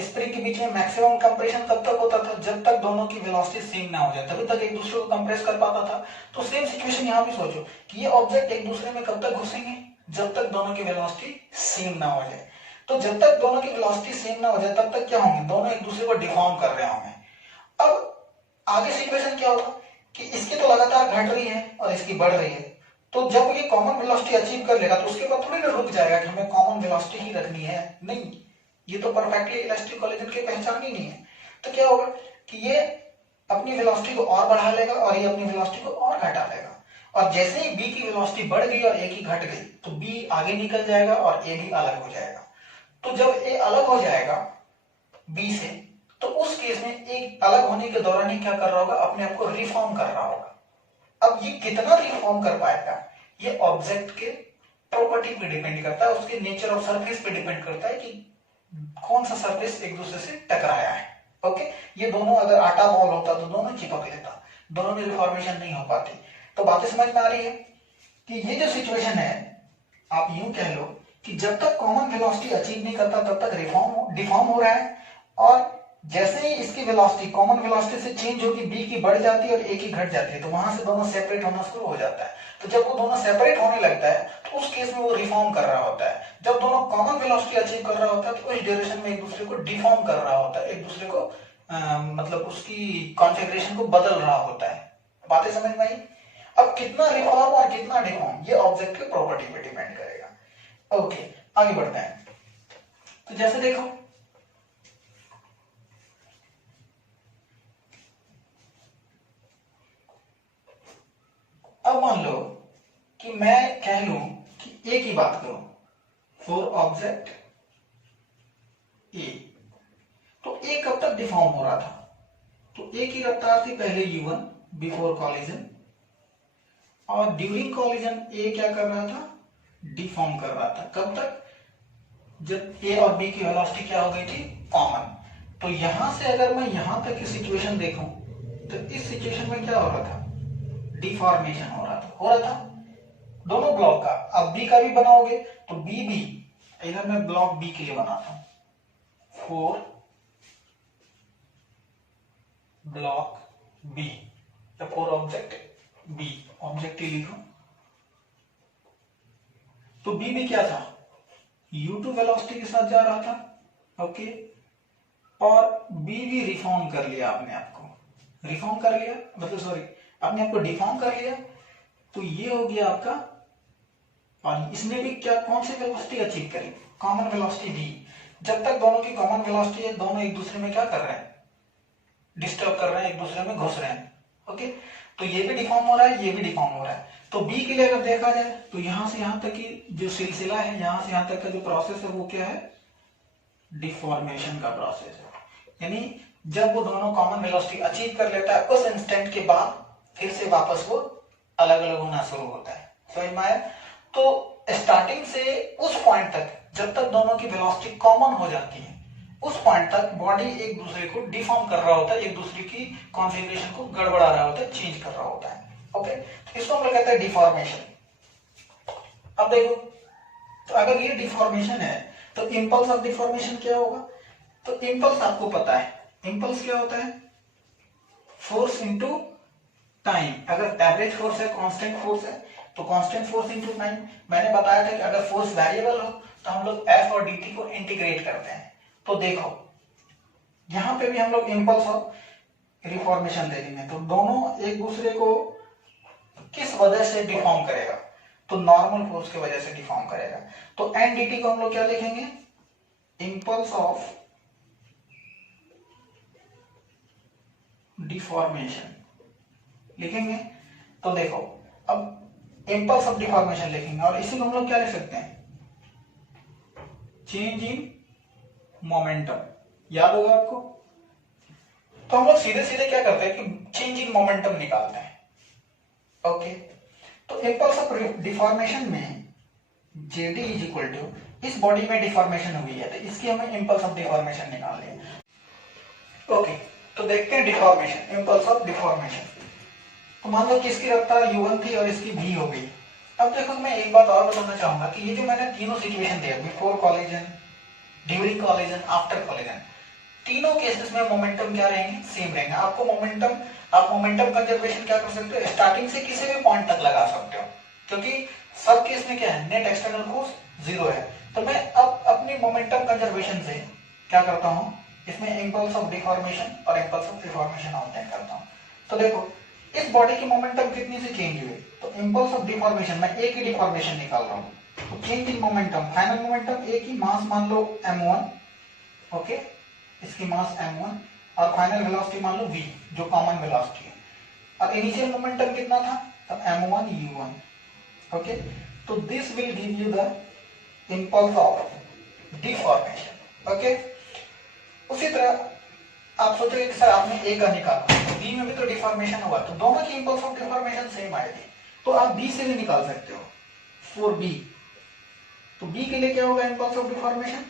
स्प्रिंग के बीच में मैक्सिमम कंप्रेशन कब तक होता था, जब तक दोनों की वेलोसिटी सेम ना हो जाए, तभी तक एक दूसरे को कंप्रेस कर पाता था। तो सेम सिचुएशन यहाँ भी सोचो कि ये ऑब्जेक्ट एक दूसरे में कब तक घुसेंगे, जब तक दोनों की वेलोसिटी सेम ना हो जाए। तो जब तक दोनों की वेलोसिटी सेम ना हो जाए तब तक क्या होंगे, दोनों एक दूसरे को डिफॉर्म कर रहे होंगे। अब आगे सिचुएशन क्या होगा कि इसकी तो लगातार घट रही है और इसकी बढ़ रही है, तो जब ये कॉमन वेलोसिटी अचीव कर लेगा तो उसके बाद थोड़ी ना रुक जाएगा कि हमें कॉमन वेलोसिटी ही रखनी है, नहीं, ये तो परफेक्टली इलास्टिक कोलिजन की पहचान ही नहीं है। तो क्या होगा कि ये अपनी वेलोसिटी को और बढ़ा लेगा और ये अपनी वेलोसिटी को और घटा लेगा, और जैसे ही b की वेलोसिटी बढ़ गई और a की घट गई तो b आगे निकल जाएगा और a भी अलग हो जाएगा। तो जब a अलग हो जाएगा b से, तो उस केस में एक अलग होने के दौरान ही क्या कर रहा होगा, अपने आप को रिफॉर्म कर रहा होगा। अब ये कितना रिफॉर्म कर पाएगा, ये ऑब्जेक्ट के प्रॉपर्टी पे डिपेंड करता है, उसके नेचर ऑफ सरफेस पे डिपेंड करता है कि कौन सा सरफेस एक दूसरे से टकराया है। ओके, ये दोनों अगर आटा बॉल होता तो दोनों चिपक लेता, दोनों में रिफॉर्मेशन नहीं हो पाती। तो बातें समझ में आ रही है कि ये जो सिचुएशन है, आप यूं कह लो कि जब तक कॉमन वेलोसिटी अचीव नहीं करता तब तक डिफॉर्म हो रहा है, और जैसे ही इसकी वेलोसिटी कॉमन वेलोसिटी से चेंज होगी, बी की बढ़ जाती है और ए की घट जाती है, तो वहां से दोनों सेपरेट होना शुरू हो जाता है। तो जब वो दोनों सेपरेट होने लगता है तो उस केस में वो रिफॉर्म कर रहा होता है। जब दोनों कॉमन वेलोसिटी अचीव कर रहा होता है तो उस ड्यूरेशन में एक दूसरे को डिफॉर्म कर रहा होता है, एक दूसरे को मतलब उसकी कॉन्फ़िगरेशन को बदल रहा होता है। बातें समझ में आई? अब कितना रिफॉर्म और कितना डिफॉर्म, ये ऑब्जेक्ट के प्रॉपर्टी पे डिपेंड करेगा। ओके, आगे बढ़ते हैं। तो जैसे देखो, अब मान लो कि मैं कह लूं कि ए की बात करूं, फॉर ऑब्जेक्ट ए, तो ए कब तक डिफॉर्म हो रहा था, तो ए की रफ्तार थी पहले u1 बिफोर कॉलिजन, और ड्यूरिंग कॉलिजन ए क्या कर रहा था, डिफॉर्म कर रहा था। कब तक, जब ए और बी की वेलोसिटी क्या हो गई थी, कॉमन। तो यहां से अगर मैं यहां तक की सिचुएशन देखूं तो इस सिचुएशन में क्या हो रहा था, डिफॉर्मेशन हो रहा था दोनों ब्लॉक का। अब बी का भी बनाओगे तो बी भी, इधर मैं ब्लॉक बी के लिए बनाता हूं, फोर ब्लॉक बी या फोर ऑब्जेक्ट बी, ऑब्जेक्ट ही लिखो। तो बी में क्या था, u2 वेलोसिटी के साथ जा रहा था, ओके, और बी भी रिफॉर्म कर लिया, अपने आप को रिफॉर्म कर लिया, मतलब सॉरी, अपने आप को डिफॉर्म कर लिया। तो ये हो गया आपका, और इसने भी क्या, कौन सी वेलोसिटी अचीव करी, कॉमन वेलोसिटी दी। जब तक दोनों की कॉमन वेलोसिटी है, दोनों एक दूसरे में क्या कर रहे हैं, डिस्टर्ब कर रहे हैं, एक दूसरे में घुस रहे हैं। ओके, तो ये भी डिफॉर्म हो रहा है, ये भी डिफॉर्म हो रहा है। तो बी के लिए अगर देखा जाए तो यहां से यहां तक की जो सिलसिला है, यहां से यहां तक का जो प्रोसेस है वो क्या है, डिफॉर्मेशन का प्रोसेस है। यानी जब वो दोनों कॉमन वेलोसिटी अचीव कर लेता है, उस इंस्टेंट के बाद फिर से वापस वो अलग अलग होना शुरू होता है। समझ में आया? तो स्टार्टिंग से उस पॉइंट तक, जब तक दोनों की वेलोसिटी कॉमन हो जाती है, उस पॉइंट तक बॉडी एक दूसरे को डिफॉर्म कर रहा होता है, एक दूसरे की कॉन्फ़िगरेशन को गड़बड़ा रहा होता है, चेंज कर रहा होता है। ओके, तो इसको हम लोग कहते हैं डिफॉर्मेशन। अब देखो, तो अगर ये डिफॉर्मेशन है तो इंपल्स ऑफ डिफॉर्मेशन क्या होगा? तो इंपल्स आपको पता है, इंपल्स क्या होता है? Force into time. अगर एवरेज फोर्स है, कांस्टेंट फोर्स है, तो कांस्टेंट फोर्स इनटू टाइम। मैंने बताया था कि अगर फोर्स वेरिएबल हो तो हम लोग एफ और dt को इंटीग्रेट करते हैं। तो देखो यहां पे भी हम लोग इंपल्स ऑफ रिफॉर्मेशन दे देंगे, तो दोनों एक दूसरे को किस वजह से डिफॉर्म करेगा? तो नॉर्मल फोर्स की वजह से डिफॉर्म करेगा। तो एन dt को हम लोग क्या लिखेंगे? इंपल्स ऑफ डिफॉर्मेशन लिखेंगे। तो देखो अब इंपल्स ऑफ डिफॉर्मेशन लिखेंगे और इसी को हम लोग क्या लिख सकते हैं? Change in momentum. याद होगा आपको? तो हम लोग सीधे सीधे क्या करते हैं कि चेंज इन मोमेंटम निकालते हैं। ओके, तो इंपल्स ऑफ डिफॉर्मेशन में जेडी इज इक्वल टू, इस बॉडी में डिफॉर्मेशन हुई है तो इसकी हमें इंपल्स ऑफ डिफॉर्मेशन निकालनी है। ओके, तो देखते हैं डिफॉर्मेशन, इंपल्स ऑफ डिफॉर्मेशन। तो मान लो कि इसकी रफ्तार u1 थी और इसकी v हो गई। अब देखो मैं एक बात और बताना चाहूंगा कि ये जो मैंने तीनों सिचुएशन दिया, before collision, during collision, after collision, तीनों केसेस में मोमेंटम क्या रहेंगे? सेम रहेंगे। आपको मोमेंटम, आप मोमेंटम कंजर्वेशन क्या कर सकते हो? स्टार्टिंग से किसी भी पॉइंट तक लगा सकते हो, क्योंकि सब केस में क्या है? नेट एक्सटर्नल फोर्स 0 है। तो मैं अब अपनी मोमेंटम कंजर्वेशन से क्या करता हूं? इसमें इंपल्स ऑफ डिफॉर्मेशन और इंपल्स ऑफ रिफॉर्मेशन ऑब्टेन करता हूं। तो देखो इस बॉडी की मोमेंटम कितनी से चेंज हुई? तो इंपल्स ऑफ डिफॉर्मेशन, मैं ए की डिफॉर्मेशन निकाल रहा हूं, तो change in momentum, final momentum A की, मास मान लो m1, ओके, इसकी मास m1 और फाइनल वेलोसिटी मान लो v, जो कॉमन वेलोसिटी है। और इनिशियल मोमेंटम कितना था? तो m1 u1, ओके। तो this will give you the impulse of deformation. Okay, उसी तरह आप सोचोगे कि सर आपने ए का निकाला, बी में भी तो डिफॉर्मेशन हुआ, तो दोनों की इंपल्स ऑफ डिफॉर्मेशन सेम आएगी, तो आप बी से भी निकाल सकते हो, फॉर बी। तो बी के लिए क्या होगा इंपल्स ऑफ डिफॉर्मेशन?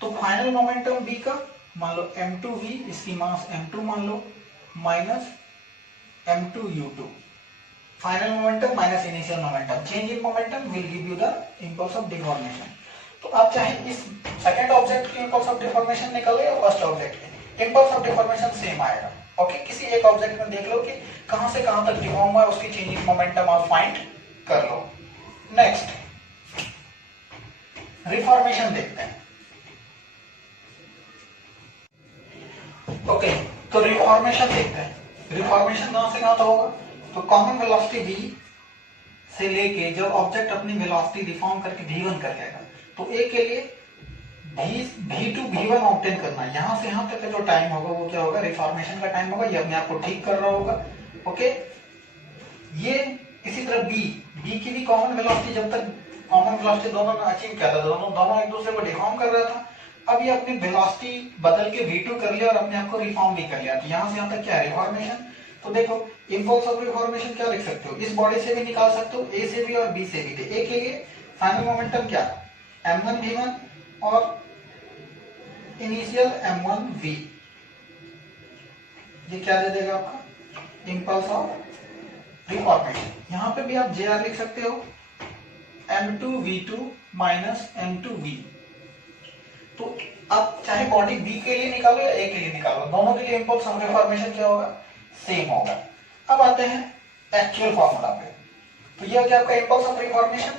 तो फाइनल मोमेंटम बी का मान लो m2v, इसकी मास m2 मान लो, minus m2u2, final momentum minus initial momentum, change in momentum will give you the impulse of deformation. तो आप चाहे इस सेकंड ऑब्जेक्ट की इंपल्स ऑफ डिफॉर्मेशन निकालो या फर्स्ट ऑब्जेक्ट की, इंपल्स ऑफ डिफॉर्मेशन सेम आएगा। ओके, किसी एक ऑब्जेक्ट में देख लो कि कहां से कहां तक डिफॉर्म हुआ है, उसकी चेंजिंग मोमेंटम आप फाइंड कर लो। नेक्स्ट रिफॉर्मेशन देखते हैं। ओके, तो रिफॉर्मेशन देखते हैं। रिफॉर्मेशन कहां से कहां तक होगा? तो कॉमन वेलोसिटी v से लेके जब ऑब्जेक्ट अपनी वेलोसिटी रिफॉर्म करके v1 कर लेगा, तो ए के लिए v2 v1 ऑब्टेन करना, यहां से यहां तक का जो टाइम होगा वो क्या होगा? रिफॉर्मेशन का टाइम होगा, ये अपने आप को ठीक कर रहा होगा। ओके, ये इसी तरह b की भी कॉमन वेलोसिटी, जब तक कॉमन वेलोसिटी दोनों ने अचीव किया था, दोनों एक दूसरे को डिफॉर्म कर रहा था, अब ये अपनी वेलोसिटी बदल के v2 कर लिया और अपने आप को रिफॉर्म भी कर लिया, तो यहां से यहां तक क्या है? रिफॉर्मेशन। तो देखो इंपल्स ऑफ रिफॉर्मेशन क्या लिख सकते हो? इस बॉडी से भी निकाल सकते हो, ए से भी और बी से भी। ए के लिए फाइनल मोमेंटम क्या? m1 v1 और इनिशियल m1 v, ये क्या दे देगा आपका? Impulse of reformation. यहां पे भी आप jr लिख सकते हो, m2 v2 minus m2 v। तो आप चाहे बॉडी बी के लिए निकालो या ए के लिए निकालो, दोनों के लिए इंपल्स ऑफ रिफॉर्मेशन क्या होगा? सेम होगा। अब आते हैं एक्चुअल फॉर्मूला पे। तो ये हो गया आपका इंपल्स ऑफ रिफॉर्मेशन,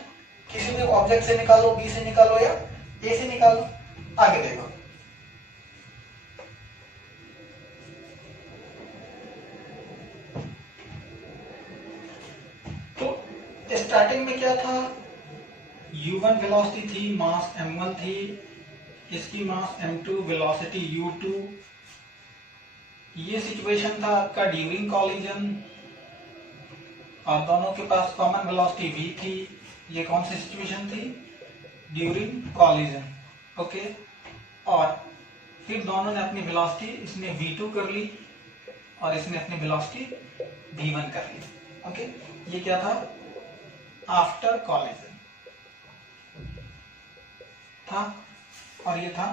किसी भी ऑब्जेक्ट से निकालो, बी से निकालो या ए से निकालो। आगे देखो, तो स्टार्टिंग में क्या था? u1 वेलोसिटी थी, मास m1 थी, इसकी मास m2, वेलोसिटी u2। ये सिचुएशन था आपका ड्यूरिंग कॉलिजन और दोनों के पास कॉमन वेलोसिटी v थी। ये कौन सी सिचुएशन थी? During collision. ओके, और फिर दोनों ने अपनी वेलोसिटी, इसने v2 कर ली और इसने अपनी वेलोसिटी v1 कर ली। ओके, ये क्या था? आफ्टर कॉलिजन था और ये था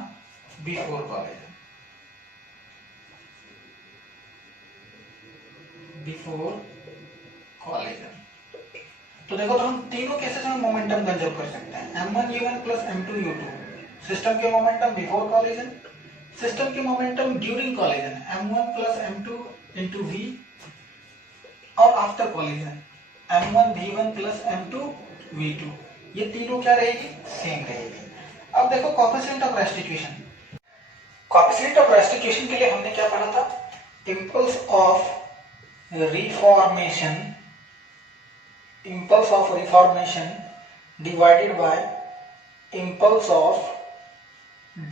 बिफोर कॉलेजन, बिफोर कॉलेजन। तो देखो, तो हम तीनों केसेस में मोमेंटम कंजर्व कर सकते हैं, m1u1 प्लस m2u2, सिस्टम के मोमेंटम बिफोर कॉलेजन, सिस्टम के momentum during collagen m1 plus m2 into v, और after collagen m1 v1 plus m2 v2, ये तीनों क्या रहेगी, सेम रहेगी। अब देखो coefficient of restitution, coefficient of restitution के लिए हमने क्या पढ़ा था, impulse of reformation, impulse of reformation divided by impulse of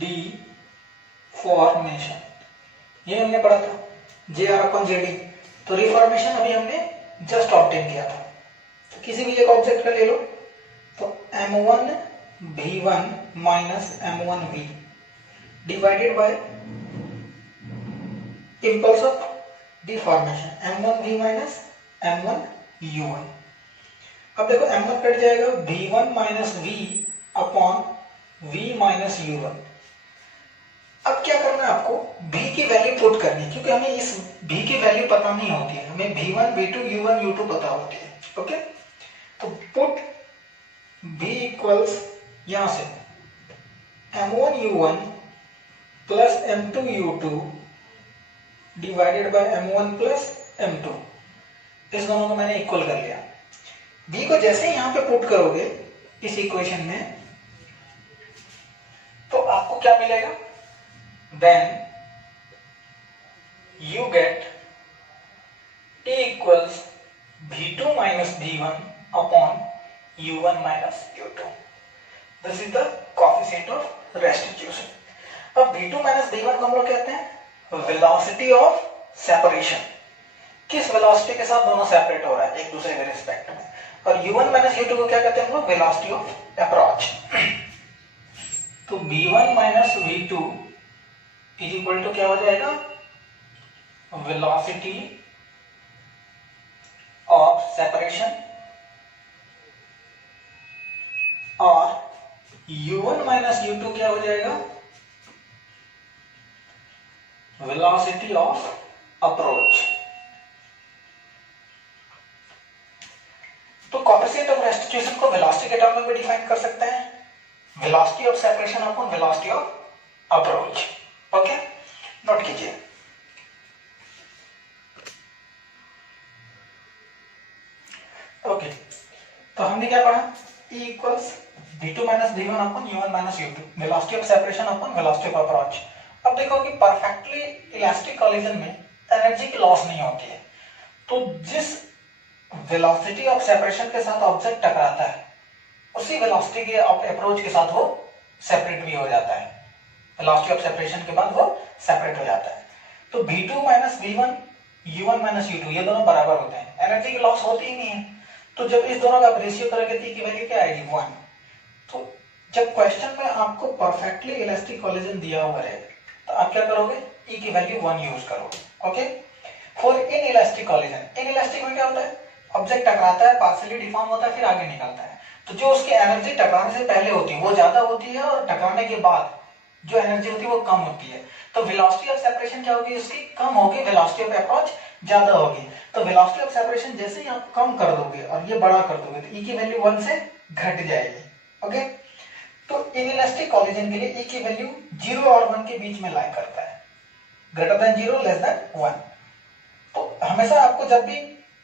deformation, ये हमने पढ़ा था, JR/JD। तो रिफॉर्मेशन अभी हमने जस्ट ऑब्टेन किया था। तो किसी भी एक ऑब्जेक्ट का ले लो, तो m1 v1 minus m1 v divided by impulse of deformation m1 v minus m1 u1। अब देखो m1 कट जाएगा, v1 minus v upon v minus u1। अब क्या करना है आपको, v की वैल्यू पुट करनी है, क्योंकि हमें इस v की वैल्यू पता नहीं होती है, हमें v1 v2 u1 u2 पता होती है। ओके, तो पुट v इक्वल्स यहां से m1 u1 plus m2 u2 divided by m1 plus m2, इस दोनों को मैंने इक्वल कर लिया। v को जैसे ही यहां पे पुट करोगे इस इक्वेशन में, तो आपको क्या मिलेगा, then you get t equals v2 minus v1 upon u1 minus u2। This is the coefficient of restitution. अब v2 माइनस v1 को हम लोग कहते हैं वेलोसिटी ऑफ सेपरेशन, किस वेलोसिटी के साथ दोनों सेपरेट हो रहा है एक दूसरे के रिस्पेक्ट में। और u1 माइनस u2 को क्या कहते हैं हम लोग, वेलोसिटी ऑफ अप्रोच। तो v1 minus v2 is equal to क्या हो जाएगा, वेलोसिटी ऑफ सेपरेशन, और u1 माइनस u2 क्या हो जाएगा, वेलोसिटी ऑफ अप्रोच। तो कोएफिशिएंट ऑफ रेस्टिट्यूशन को वेलोसिटी के टर्म में भी डिफाइन कर सकते हैं, velocity of separation upon velocity of approach. Okay, note कीजिए। ओके, तो हमने क्या पढ़ा, E equals v2 minus v1 upon u1 minus u2, velocity of separation upon velocity of approach. अब देखो कि परफेक्टली इलास्टिक कॉलिजन में एनर्जी की लॉस नहीं होती है, तो जिस वेलोसिटी ऑफ सेपरेशन के साथ ऑब्जेक्ट टकराता है, उसी वेलोसिटी के अप्रोच के साथ वो सेपरेट भी हो जाता है, वेलोसिटी ऑफ सेपरेशन के बाद वो सेपरेट हो जाता है। तो v2 minus v1 u1 minus u2 ये दोनों बराबर होते हैं, एनर्जी की लॉस होती ही नहीं है। तो जब इस दोनों का रेशियो करोगे तो की वैल्यू क्या आएगी, 1। तो जब क्वेश्चन में आपको परफेक्टली इलास्टिक कॉलिजन दिया हुआ है, तो आप क्या करोगे, E की वैल्यू 1 यूज करोगे। Okay, for in elastic collision, in elastic में क्या होता है, ऑब्जेक्ट टकराता है, पार्शियली डिफॉर्म होता है, फिर आगे निकलता है, तो जो उसकी एनर्जी टकराने से पहले होती है वो ज्यादा होती है, और टकराने के बाद जो एनर्जी होती है वो कम होती है। तो वेलोसिटी ऑफ सेपरेशन क्या होगी, उसकी कम होगी, वेलोसिटी ऑफ अप्रोच ज्यादा होगी। तो वेलोसिटी ऑफ सेपरेशन जैसे ही आप कम कर दोगे और ये बड़ा कर दोगे, तो E की वैल्यू 1 से घट जाएगी। ओके, तो इनइलास्टिक कॉलिजन के लिए E की वैल्यू 0 और 1 के बीच में लाई करता है, ग्रेटर देन 0 लेस देन 1। तो हमेशा आपको जब भी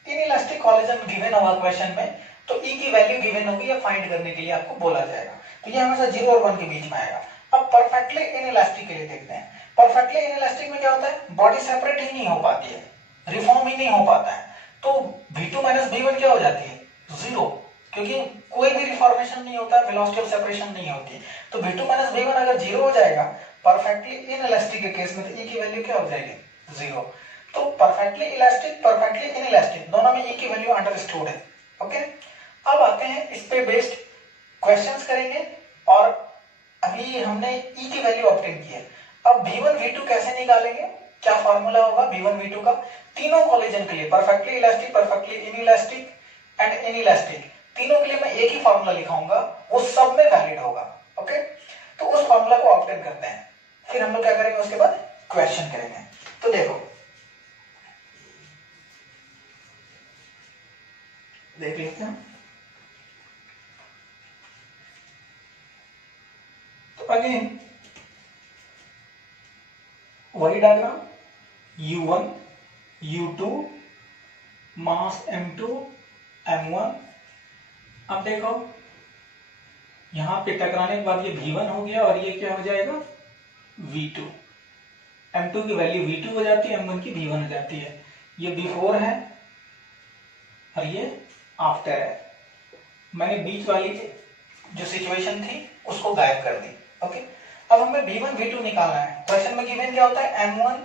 इनइलास्टिक कॉलिजन गिवन होगा क्वेश्चन में, तो E की वैल्यू गिवन होगी या फाइंड करने के लिए आपको बोला जाएगा, तो ये हमेशा 0 और 1 के बीच में आएगा। अब परफेक्टली इनइलास्टिक के लिए देखते हैं। परफेक्टली इनइलास्टिक में क्या होता है, बॉडी सेपरेट ही नहीं हो पाती है, रिफॉर्म ही नहीं हो पाता है, तो v2 माइनस v1 क्या हो जाती है, 0, क्योंकि कोई भी रिफॉर्मेशन नहीं होता, वेलोसिटी ऑफ सेपरेशन नहीं होती। तो v2 माइनस v1 अगर 0 हो जाएगा परफेक्टली इनइलास्टिक के केस में, तो E की वैल्यू क्या हो जाएगी, 0। तो परफेक्टली इलास्टिक, परफेक्टली इनइलास्टिक दोनों में E की वैल्यू अंडरस्टूड है। ओके, अब आते हैं इस पे बेस्ड क्वेश्चंस करेंगे, और अभी हमने E की वैल्यू ऑब्टेन की है। अब v1 v2 कैसे निकालेंगे, क्या फार्मूला होगा v1 v2 का, तीनों कॉलिजन के लिए, perfectly elastic, perfectly inelastic and inelastic, तीनों के लिए मैं एक ही फार्मूला लिखाऊंगा, वो सब में वैलिड होगा। ओके, तो उस फार्मूला को ऑब्टेन करते हैं, फिर हम लोग क्या करेंगे, उसके बाद क्वेश्चन करेंगे। तो देखो, देख लेते हैं। तो अगेन वही डायग्राम, U1 U2 मास M2 M1। अब देखो यहां पे टकराने के बाद ये V1 हो गया और ये क्या हो जाएगा, V2। M2 की वैल्यू V2 हो जाती है, M1 की V1 हो जाती है। ये बिफोर है और ये आफ्टर है। मैंने बीच वाली जो सिचुएशन थी उसको गायब कर दी। ओके, अब हमें V1 V2 निकालना है। क्वेश्चन में गिवन क्या होता है, M1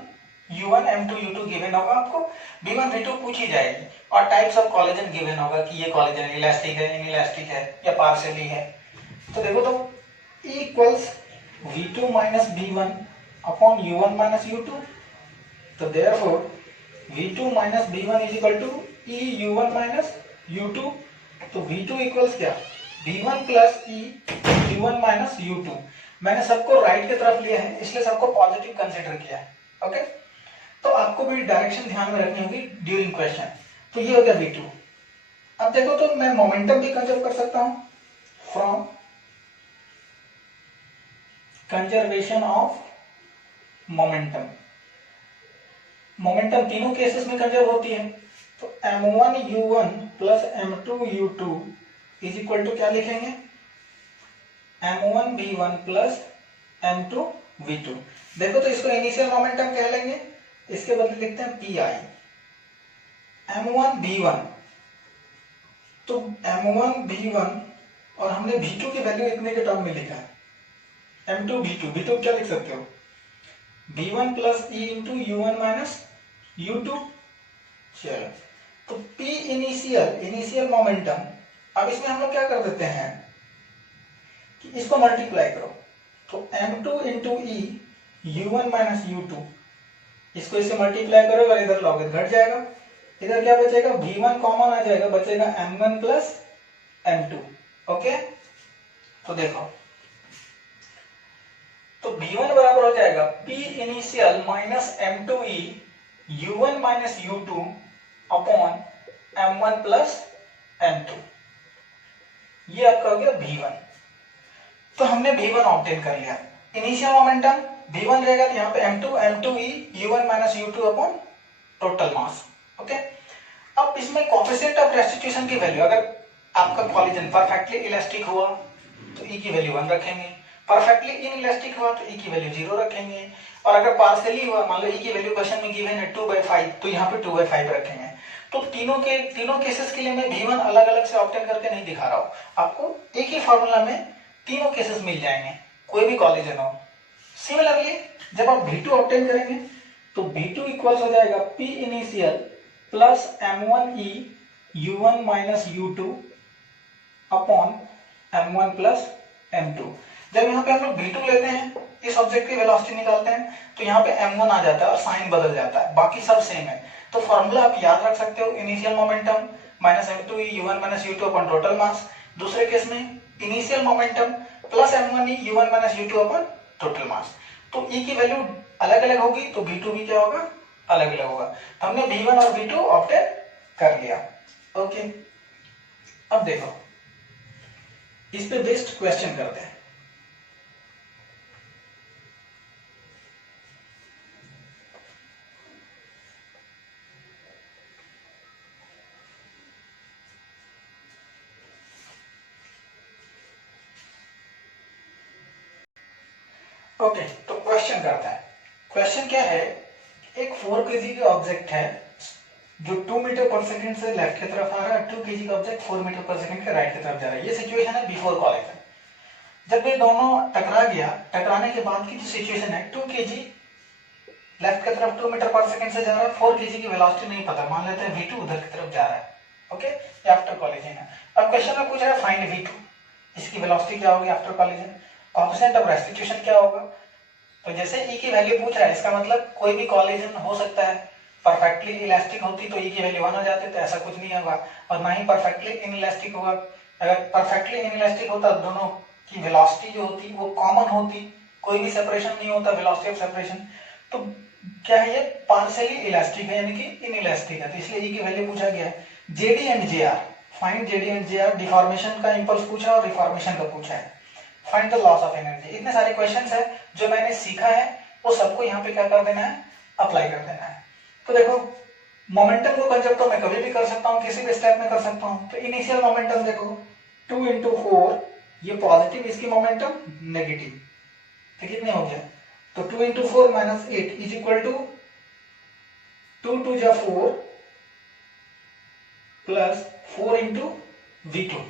U1 M2 U2 given होगा, आपको V1 V2 पूछी जाएगी और टाइप्स ऑफ कोलेजन गिवन होगा कि ये कोलेजन इलास्टिक है, इनइलास्टिक है या पार्शियली है। तो देखो, तो E equals V2 minus V1 upon U1 minus U2। तो therefore V2 minus V1 is equal to E U1 minus U2। तो V2 इक्वल्स क्या, V1 plus E U1 minus U2। मैंने सबको राइट की तरफ लिया है, इसलिए सबको पॉजिटिव कंसीडर किया है। ओके, तो आपको भी डायरेक्शन ध्यान में रखनी होगी ड्यूरिंग क्वेश्चन। तो ये हो गया V2। अब देखो, तो मैं मोमेंटम भी कंजर्व कर सकता हूं from conservation of momentum. Momentum तीनों केसेस में कंजर्व होती है। तो M1 U1 plus M2 U2 is equal to क्या लिखेंगे, M1 V1 plus M2 V2। देखो, तो इसको इनिशियल मोमेंटम कह लेंगे, इसके बदले लिखते हैं PI। M1 V1, तो M1 V1 और हमने V2 की वैल्यू इतने के टर्म में लिखा है, M2 V2। V2 क्या लिख सकते हो, V1 plus E into U1 minus U2। चलो, तो P इनिशियल मोमेंटम। अब इसमें हम लोग क्या कर देते हैं कि इसको मल्टीप्लाई करो। तो M2 into E U1 minus U2, इसको इससे मल्टीप्लाई करो और इधर लॉग घट जाएगा। इधर क्या बचेगा, V1 कॉमन आ जाएगा, बचेगा M1 प्लस M2। ओके, तो देखो, तो V1 बराबर हो जाएगा P initial minus M2E U1 minus U2 upon M1 plus M2। ये आपका हो गया V1। तो हमने V1 ऑब्टेन कर लिया। इनिशियल मोमेंटम V1 रहेगा, तो यहाँ पे M2E U1 minus U2 upon total mass. Okay, अब इसमें कोएफिशिएंट ऑफ रेस्टिट्यूशन की वैल्यू, अगर आपका कोलिजन परफेक्टली इलास्टिक हुआ तो E की वैल्यू 1 रखेंगे, परफेक्टली इनइलास्टिक हुआ तो E की वैल्यू 0 रखेंगे, और अगर पार्शियली हुआ, मान लो E की वैल्यू क्वेश्चन में गिवन है 2/5, तो यहाँ पे 2/5 रखेंगे। तो तीनों केसेस के लिए मैं V1 अलग अलग से ऑब्टेन करके नहीं दिखा रहा हूँ, आपको एक ही फॉर्मूला में तीनों केसेस मिल जाएंगे, कोई भी कोलिजन हो। सिमिलरली जब आप V2 ऑब्टेन करेंगे तो V2 इक्वल्स हो जाएगा P initial plus M1E U1 minus U2 upon M1 plus M2। जब यहाँ पे हम लोग V2 लेते हैं, इस ऑब्जेक्ट की वेलोसिटी निकालते हैं, तो यहाँ पे M1 आ जाता है और साइन बदल जाता है, बाकी सब सेम है। तो फॉर्मूला आप याद रख सकते हो, initial momentum minus M2E U1 minus U2 upon total mass. दूसरे केस में initial momentum plus M1E U1 minus U2 upon total mass. तो E की वैल्यू अलग अलग होगी, तो V2 भी क्या होगा, अलग अलग होगा। तो हमने V1 और V2 ऑब्टेन कर लिया। ओके, अब देखो, इस पे बेस्ड क्वेश्चन करते हैं। ओके, तो क्वेश्चन करते हैं। क्वेश्चन क्या है, एक 4 kg का ऑब्जेक्ट है जो 2 मीटर पर सेकंड से लेफ्ट की तरफ आ रहा है, 2 kg का ऑब्जेक्ट 4 मीटर पर सेकंड के राइट की तरफ जा रहा है। ये सिचुएशन है बिफोर कोलिजन। जब ये दोनों टकरा गया, टकराने के बाद की जो सिचुएशन है, 2 kg लेफ्ट की तरफ 2 मीटर पर सेकंड से जा रहा है, 4 kg की वेलोसिटी नहीं पता, मान लेते हैं V2 उधर की तरफ जा रहा है। ओके, ये आफ्टर कोलिजन है। अब क्वेश्चन में पूछ रहा है फाइंड V2, इसकी वेलोसिटी क्या होगी after collision, coefficient of restitution क्या होगा। तो जैसे E की वैल्यू पूछ रहा है, इसका मतलब कोई भी कोलिजन हो सकता है। परफेक्टली इलास्टिक होती तो E की वैल्यू 1 हो जाती, तो ऐसा कुछ नहीं होगा, और ना ही परफेक्टली इनइलास्टिक होगा। अगर परफेक्टली इनइलास्टिक होता, दोनों की वेलोसिटी जो होती वो कॉमन होती, कोई भी सेपरेशन नहीं होता, वेलोसिटी ऑफ सेपरेशन। तो क्या है, ये पार्शियली इलास्टिक है यानी कि इनइलास्टिक है, तो इसलिए ई की वैल्यू पूछा गया है। JD and J are, find JD and J are, deformation का इंपल्स पूछा है और रिफॉर्मेशन का पूछा है। Find the loss of energy. इतने सारे क्वेश्चंस है जो मैंने सीखा है वो सबको यहाँ पे क्या कर देना है, अप्लाई कर देना है। तो देखो मोमेंटम को कंजर्व तो मैं कभी भी कर सकता हूँ, किसी भी स्टेप में कर सकता हूँ। तो इनिशियल मोमेंटम देखो 2 into 4, ये पॉजिटिव, इसकी मोमेंटम नेगेटिव, तो कितने हो गया, तो 2 into 4 minus 8 is equal to 2 2 जा 4 plus 4 into v2,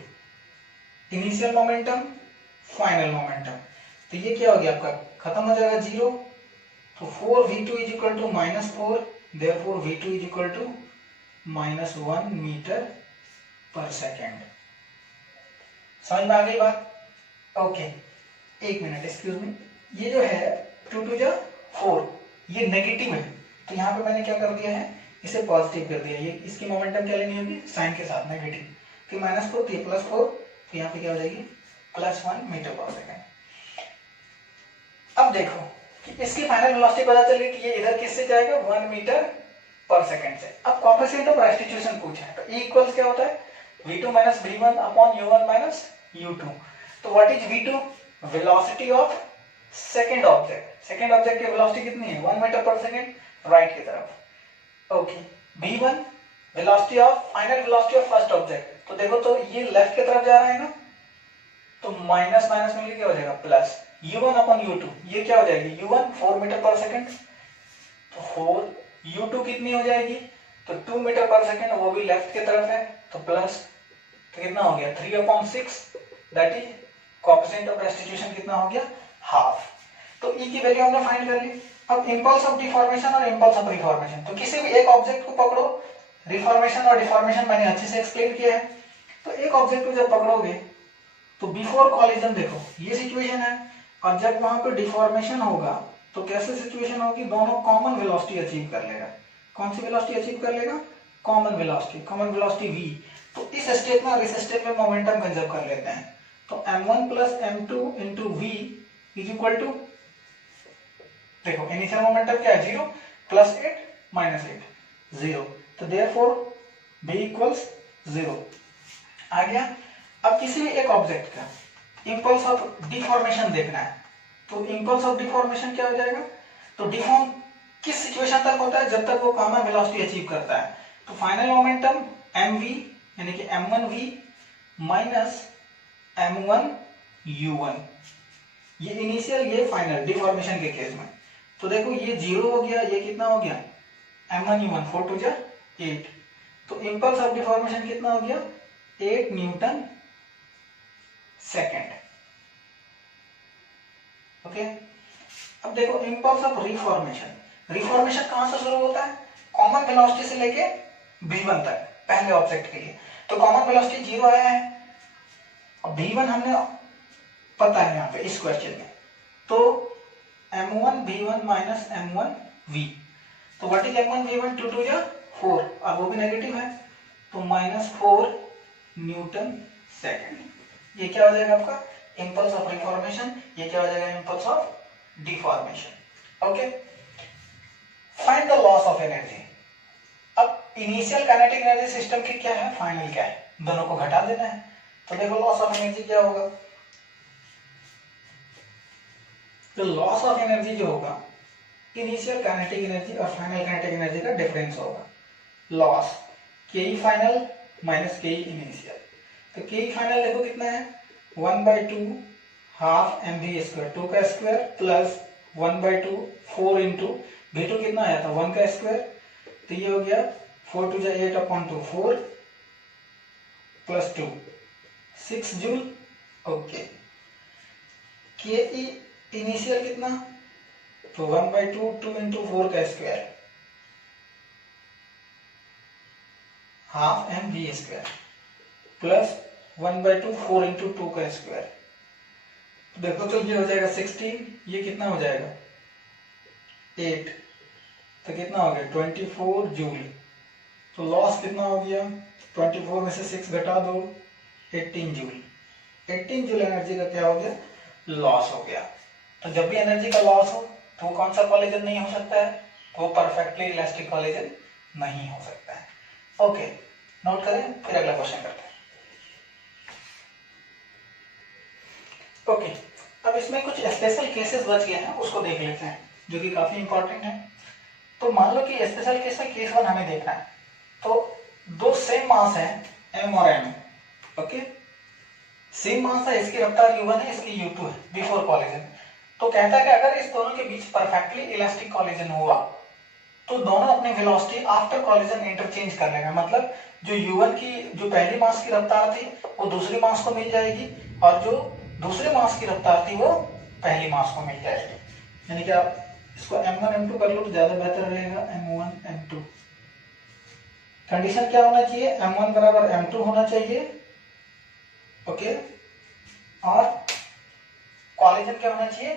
initial momentum final momentum. तो ये क्या हो गया आपका, खत्म हो जाएगा 0, तो 4v2 is equal to -4, therefore v2 is equal to -1 metre पर सेकेंड। समझ में आ गई बात? ओके, एक मिनट एक्सक्यूज मी, ये जो है 2 2 जा 4 ये नेगेटिव है, तो यहाँ पे मैंने क्या कर दिया है, इसे पॉजिटिव कर दिया। ये इसकी मोमेंटम क्या लेनी होगी, साइन के साथ नेगेटिव, फिर -4 तो +4, तो यहाँ पे क्या हो जाएगी +1 मीटर पर सेकेंड। अब देखो कि इसकी फाइनल वेलोसिटी पता चल गई कि ये इधर किससे जाएगा, 1 मीटर पर सेकेंड से। अब कोएफिशिएंट ऑफ रेस्टिट्यूशन पूछा है, तो E इक्वल्स क्या होता है, v2 minus v1 upon u1 minus u2। तो what is v2, velocity of second object. Second object की वेलोसिटी कितनी है, 1 मीटर पर सेकंड, राइट की तरफ। Okay, v1 velocity of, final velocity of first object. तो देखो तो ये लेफ्ट की तरफ जा रहा है ना, तो माइनस माइनस मिलकर क्या हो जाएगा प्लस, u1 अपॉन u2, ये क्या हो जाएगी, u1 4 मीटर पर सेकंड, तो 4, u2 कितनी हो जाएगी, तो 2 मीटर पर सेकंड, वो भी लेफ्ट की तरफ है, तो प्लस, तो कितना हो गया 3/6, that is coefficient of restitution कितना हो गया, हाफ। तो ई की वैल्यू हमने फाइंड कर ली। अब इंपल्स ऑफ डिफॉर्मेशन और इंपल्स ऑफ रिफॉर्मेशन, तो किसी भी एक ऑब्जेक्ट को पकड़ो, रिफॉर्मेशन और डिफॉर्मेशन मैंने अच्छे से एक्सप्लेन किया है। तो एक ऑब्जेक्ट को जब पकड़ोगे तो बिफोर कॉलिजन देखो ये सिचुएशन है, और जब वहां पे डिफॉर्मेशन होगा तो कैसे सिचुएशन होगी, दोनों कॉमन वेलोसिटी अचीव कर लेगा। कौन सी वेलोसिटी अचीव कर लेगा, कॉमन वेलोसिटी v। तो इस स्टेप में और इस स्टेप में मोमेंटम कंजर्व कर लेते हैं, तो m1 plus m2 into v is equal to, देखो इनिशियल मोमेंटम क्या है 0, +8 -8 0, तो देयरफॉर v इक्वल्स 0 आ गया। अब किसी भी एक ऑब्जेक्ट का इंपल्स ऑफ डिफॉर्मेशन देखना है, तो इंपल्स ऑफ डिफॉर्मेशन क्या हो जाएगा, तो डिफॉर्म किस सिचुएशन तक होता है, जब तक वो कॉमन वेलोसिटी अचीव करता है। तो फाइनल मोमेंटम mv यानी कि m1v माइनस m1 u1, ये इनिशियल ये फाइनल डिफॉर्मेशन के केस में। तो देखो ये 0 हो गया, ये कितना हो गया m1 u1, 4 2 जा 8, तो इंपल्स ऑफ डिफॉर्मेशन कितना हो गया 8 न्यूटन सेकेंड। ओके, अब देखो इंपल्स ऑफ रिफॉर्मेशन, रिफॉर्मेशन कहां से शुरू होता है, कॉमन वेलोसिटी से लेके v1 तक पहले ऑब्जेक्ट के लिए। तो कॉमन वेलोसिटी 0 आया है, और v1 हमने पता है यहाँ पे इस क्वेश्चन में, तो m1 v1 minus m1 v, तो व्हाट इज m1 v1, 2 2 जा 4, और वो भी नेगेटिव है, तो -4 न्यूटन सेकेंड। ये क्या हो जाएगा आपका इंपल्स ऑफ रिफॉर्मेशन, ये क्या हो जाएगा impulse of deformation. Okay, find the loss of energy. अब इनिशियल काइनेटिक एनर्जी सिस्टम की क्या है, फाइनल क्या है, दोनों को घटा देना है। तो देखो लॉस ऑफ एनर्जी क्या होगा, तो लॉस ऑफ एनर्जी जो होगा इनिशियल काइनेटिक एनर्जी और फाइनल काइनेटिक एनर्जी का डिफरेंस होगा। लॉस के फाइनल माइनस के इनिशियल, तो के फाइनल देखो कितना है 1/2 हाफ mv², 2 का स्क्वायर प्लस 1/2 4 इंटू v2 कितना आया था 1 का स्क्वायर, तो ये हो गया 4 2 जा 8/2 4 प्लस 2 6 जूल। ओके, के इनिशियल कितना, तो 1/2 2 इंटू 4 का square half mv² plus 1/2 4 into 2 का स्क्वायर, देखो तो ये हो जाएगा 16, ये कितना हो जाएगा 8, तो कितना हो गया 24 जूल। तो लॉस कितना हो गया, 24 में से 6 घटा दो 18 जूल। 18 जूल एनर्जी का क्या हो गया, लॉस हो गया। तो जब भी एनर्जी का लॉस हो तो वो कौन सा कॉलिजन नहीं हो सकता है, वो परफेक्टली इलास्टिक कॉलिजन नहीं हो सकता है। ओके, नोट करें, फिर अगला क्वेश्चन करते हैं। ओके, अब इसमें कुछ स्पेशल केसेस बच गए हैं, उसको देख लेते हैं, जो कि काफी इंपॉर्टेंट है। तो मान लो कि स्पेशल केस में केस 1 हमें देखना है। तो दो सेम मास है m और m, ओके, सेम मास है, इसकी रफ्तार u1 है, इसकी u2 है बिफोर कॉलिजन। तो कहता है कि अगर इस दोनों के बीच परफेक्टली इलास्टिक कॉलिजन हुआ तो दोनों अपनी वेलोसिटी आफ्टर कॉलिजन इंटरचेंज कर लेंगे। मतलब जो u1 की जो पहली मास की रफ्तार थी वो दूसरी मास को मिल जाएगी, और जो दूसरे मास की रफ्तार थी वो पहली मास को मिल जाएगी। यानी कि आप इसको m1 m2 कर लो तो ज्यादा बेहतर रहेगा, m1 m2। कंडीशन क्या होना चाहिए, m1 बराबर m2 होना चाहिए, ओके, और कॉलिजन क्या होना चाहिए,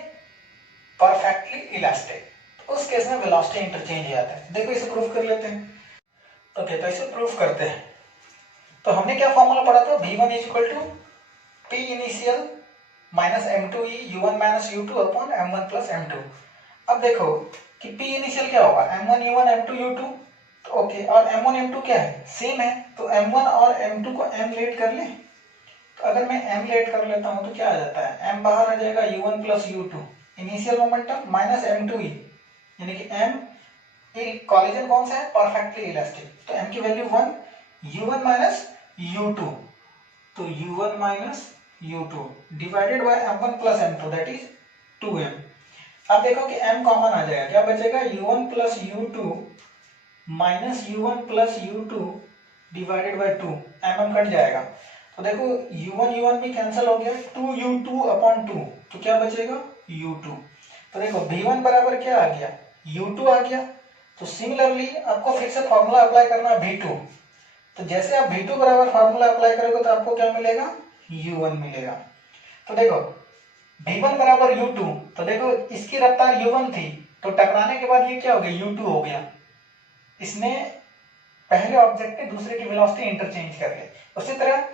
परफेक्टली इलास्टिक। तो उस केस में वेलोसिटी इंटरचेंज हो जाता है। देखो इसे प्रूफ कर लेते हैं। ओके, तो इसे प्रूफ करते हैं। तो हमने क्या फॉर्मूला पढ़ा था, v1 is equal to p initial minus m2e u1 minus u2 upon m1 plus m2। अब देखो कि p इनिशियल क्या होगा, m1 u1 m2 u2, तो ओके, और m1 m2 क्या है, सेम है, तो m1 और m2 को m लेट कर लें। तो अगर मैं m लेट कर लेता हूं तो क्या आ जाता है, m बाहर आ जाएगा u1 plus u2 initial momentum minus m2e, यानी कि m कॉलिजन कौन सा है, परफेक्टली इलास्टिक, तो m की वैल्यू 1, u1 माइनस u2, तो u1 minus u2 divided by m1 plus m2 that is 2m। अब देखो कि m कॉमन आ जाएगा, क्या बचेगा, u1 plus u2 minus u1 plus u2 divided by 2, m cut जाएगा। तो देखो u1 भी कैंसिल हो गया, 2u2 अपॉन 2, तो क्या बचेगा, u2। तो देखो v1 बराबर क्या आ गया, u2 आ गया। तो सिमिलरली आपको फिर से फॉर्मूला अप्लाई करना है v2। तो जैसे आप v2 बराबर फॉर्मूला अप्लाई करोगे तो आपको क्या मिलेगा, u1 मिलेगा। तो देखो v1 बराबर u2, तो देखो इसकी रफ्तार u1 थी, तो टकराने के बाद ये क्या हो गया, u2 हो गया। इसने पहले ऑब्जेक्ट ने दूसरे की वेलोसिटी इंटरचेंज कर ली। उसी तरह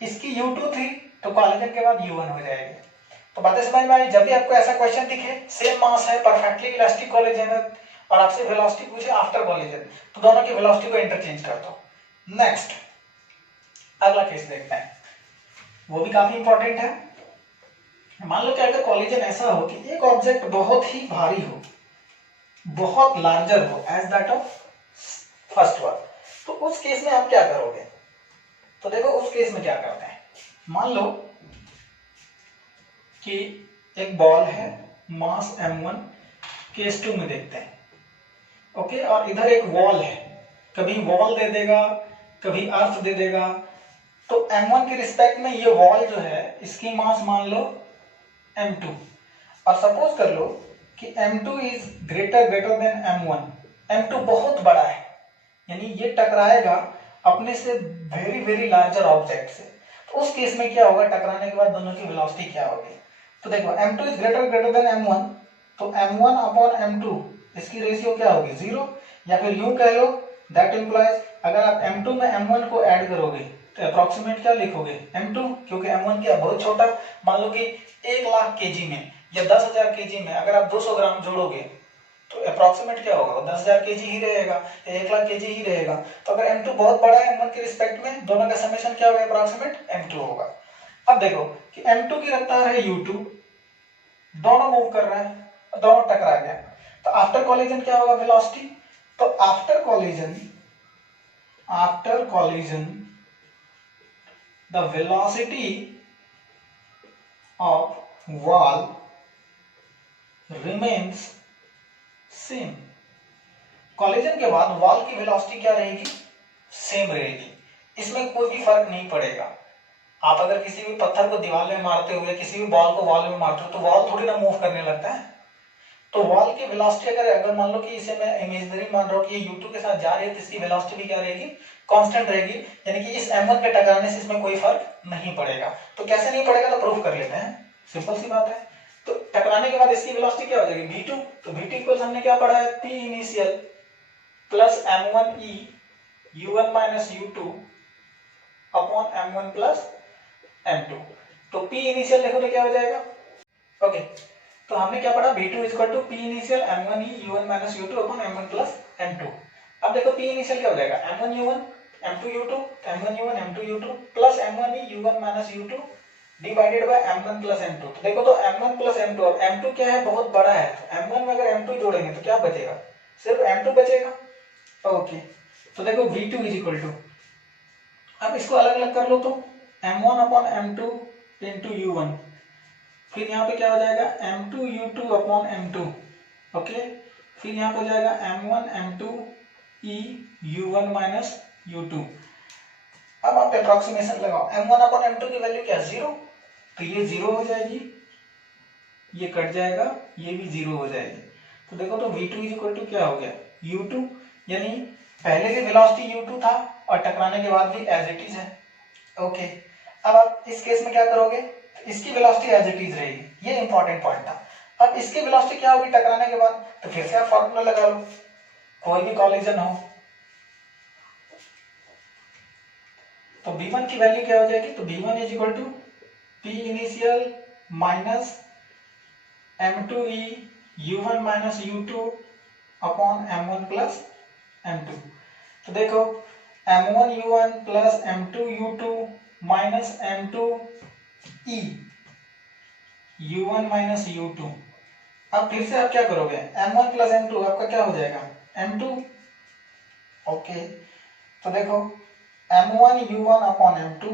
इसकी u2 थी, तो कॉलिजन के बाद u1 हो जाएगी। तो बातें समझ में आई। जब भी आपको ऐसा क्वेश्चन दिखे, सेम मास है, परफेक्टली इलास्टिक कॉलिजन है, और आपसे वेलोसिटी पूछे आफ्टर कॉलिजन, तो दोनों की वेलोसिटी को इंटरचेंज कर दो। नेक्स्ट अगला केस देखते हैं, वो भी काफी इंपॉर्टेंट है। मान लो कि अगर कॉलिजन ऐसा हो कि एक ऑब्जेक्ट बहुत ही भारी हो, बहुत लार्जर हो as that of first one, तो उस केस में आप क्या करोगे। तो देखो उस केस में क्या करते हैं, मान लो कि एक बॉल है, मास m1, केस 2 में देखते हैं, ओके, और इधर एक वॉल है, कभी वॉल दे देगा, कभी अर्थ दे देगा। तो m1 के रिस्पेक्ट में ये वॉल जो है, इसकी मास मान लो m2, और सपोज कर लो कि m2 is greater than m1, m2 बहुत बड़ा है, यानी ये टकराएगा अपने से वेरी वेरी लार्जर ऑब्जेक्ट से। तो उस केस में क्या होगा, टकराने के बाद दोनों की वेलोसिटी क्या होगी। तो देखो m2 is greater than m1, तो m1 अपॉन m2 इसकी रेशियो क्या होगी, 0, या फिर यूं कह लो दैट इंप्लाइज अगर आप m2 में m1 को ऐड करोगे तो अप्रोक्सीमेट क्या लिखोगे, m2, क्योंकि m1 क्या बहुत छोटा। मान लो कि 1,00,000 केजी में या 10,000 केजी में अगर आप 200 ग्राम जोड़ोगे तो अप्रोक्सीमेट क्या होगा, 10,000 केजी ही रहेगा या 1,00,000 केजी ही रहेगा। तो अगर m2 बहुत बड़ा है m1 के रिस्पेक्ट में, दोनों का समेशन क्या होगा, अप्रोक्सीमेट m2 होगा। अब देखो कि m2 की रफ्तार है u2, दोनों मूव कर रहे हैं, दोनों टकरा गए, तो आफ्टर कॉलिजन क्या होगा, वेलोसिटी। तो after collision the velocity of wall remains same. Collision के बाद वॉल की वेलोसिटी क्या रहेगी, सेम रहेगी, इसमें कोई भी फर्क नहीं पड़ेगा। आप अगर किसी भी पत्थर को दीवार में मारते हो या किसी भी बॉल को वॉल में मारते हो तो वॉल थोड़ी ना मूव करने लगता है। तो वॉल की वेलोसिटी अगर मान लो कि इसे मैं इमेजिनरी मान रहा हूं कि ये u2 के साथ जा रही है, तो इसकी वेलोसिटी भी क्या रहेगी, कांस्टेंट रहेगी, यानी कि इस m1 के टकराने से इसमें कोई फर्क नहीं पड़ेगा। तो कैसे नहीं पड़ेगा, तो प्रूफ कर लेते हैं, सिंपल सी बात है। तो टकराने के बाद इसकी वेलोसिटी क्या हो जाएगी, v2, तो v2 इक्वल हमने क्या पढ़ा है, p initial plus m1e u1 minus u2 upon m1 plus m2। तो p इनिशियल देखो तो क्या हो जाएगा, ओके, तो हमने क्या पढ़ा, V2 equal to P initial m1e u1 minus u2 upon m1 plus m2। अब देखो पी इनिशियल क्या हो जाएगा, m1 u1 m2 u2, m1 u1 m2 u2 plus m1e u1 minus u2 divided by m1 plus m2। तो देखो तो m1 plus m2, अब m2 क्या है, बहुत बड़ा है, तो m1 में अगर m2 जोड़ेंगे तो क्या बचेगा, सिर्फ m2 बचेगा। ओके, तो देखो V2 इज इक्वल टू, अब इसको अलग अलग कर लो तो m1 upon m2 into u1, फिर यहाँ पे क्या हो जाएगा m2 u2 upon m2। Okay, फिर यहाँ पे हो जाएगा m1 m2 e u1 minus u2। अब आप अप्रोक्सीमेशन लगाओ, m1 अपॉन m2 की वैल्यू क्या, 0, तो ये 0 हो जाएगी, ये कट जाएगा, ये भी 0 हो जाएगी। तो देखो तो v2 इज इक्वल टू क्या हो गया, u2, यानी पहले भी वेलोसिटी u2 था और टकराने के बाद भी एज इट इज है। ओके, अब आप इस केस में क्या करोगे, इसकी वेलोसिटी एज इट इज रहेगी, ये इंपॉर्टेंट पॉइंट था। अब इसकी वेलोसिटी क्या होगी टकराने के बाद, तो फिर से आप फॉर्मूला लगा लो, कोई भी कॉलिजन हो तो v1 की वैल्यू क्या हो जाएगी, तो v1 is equal to P initial minus m2e u1 minus u2 upon m1 plus m2। तो देखो m1 u1 plus m2 u2 minus m2e u1 minus u2। अब फिर से आप क्या करोगे, m1 प्लस m2 आपका क्या हो जाएगा, m2। ओके, तो देखो m1 u1 अपॉन m2,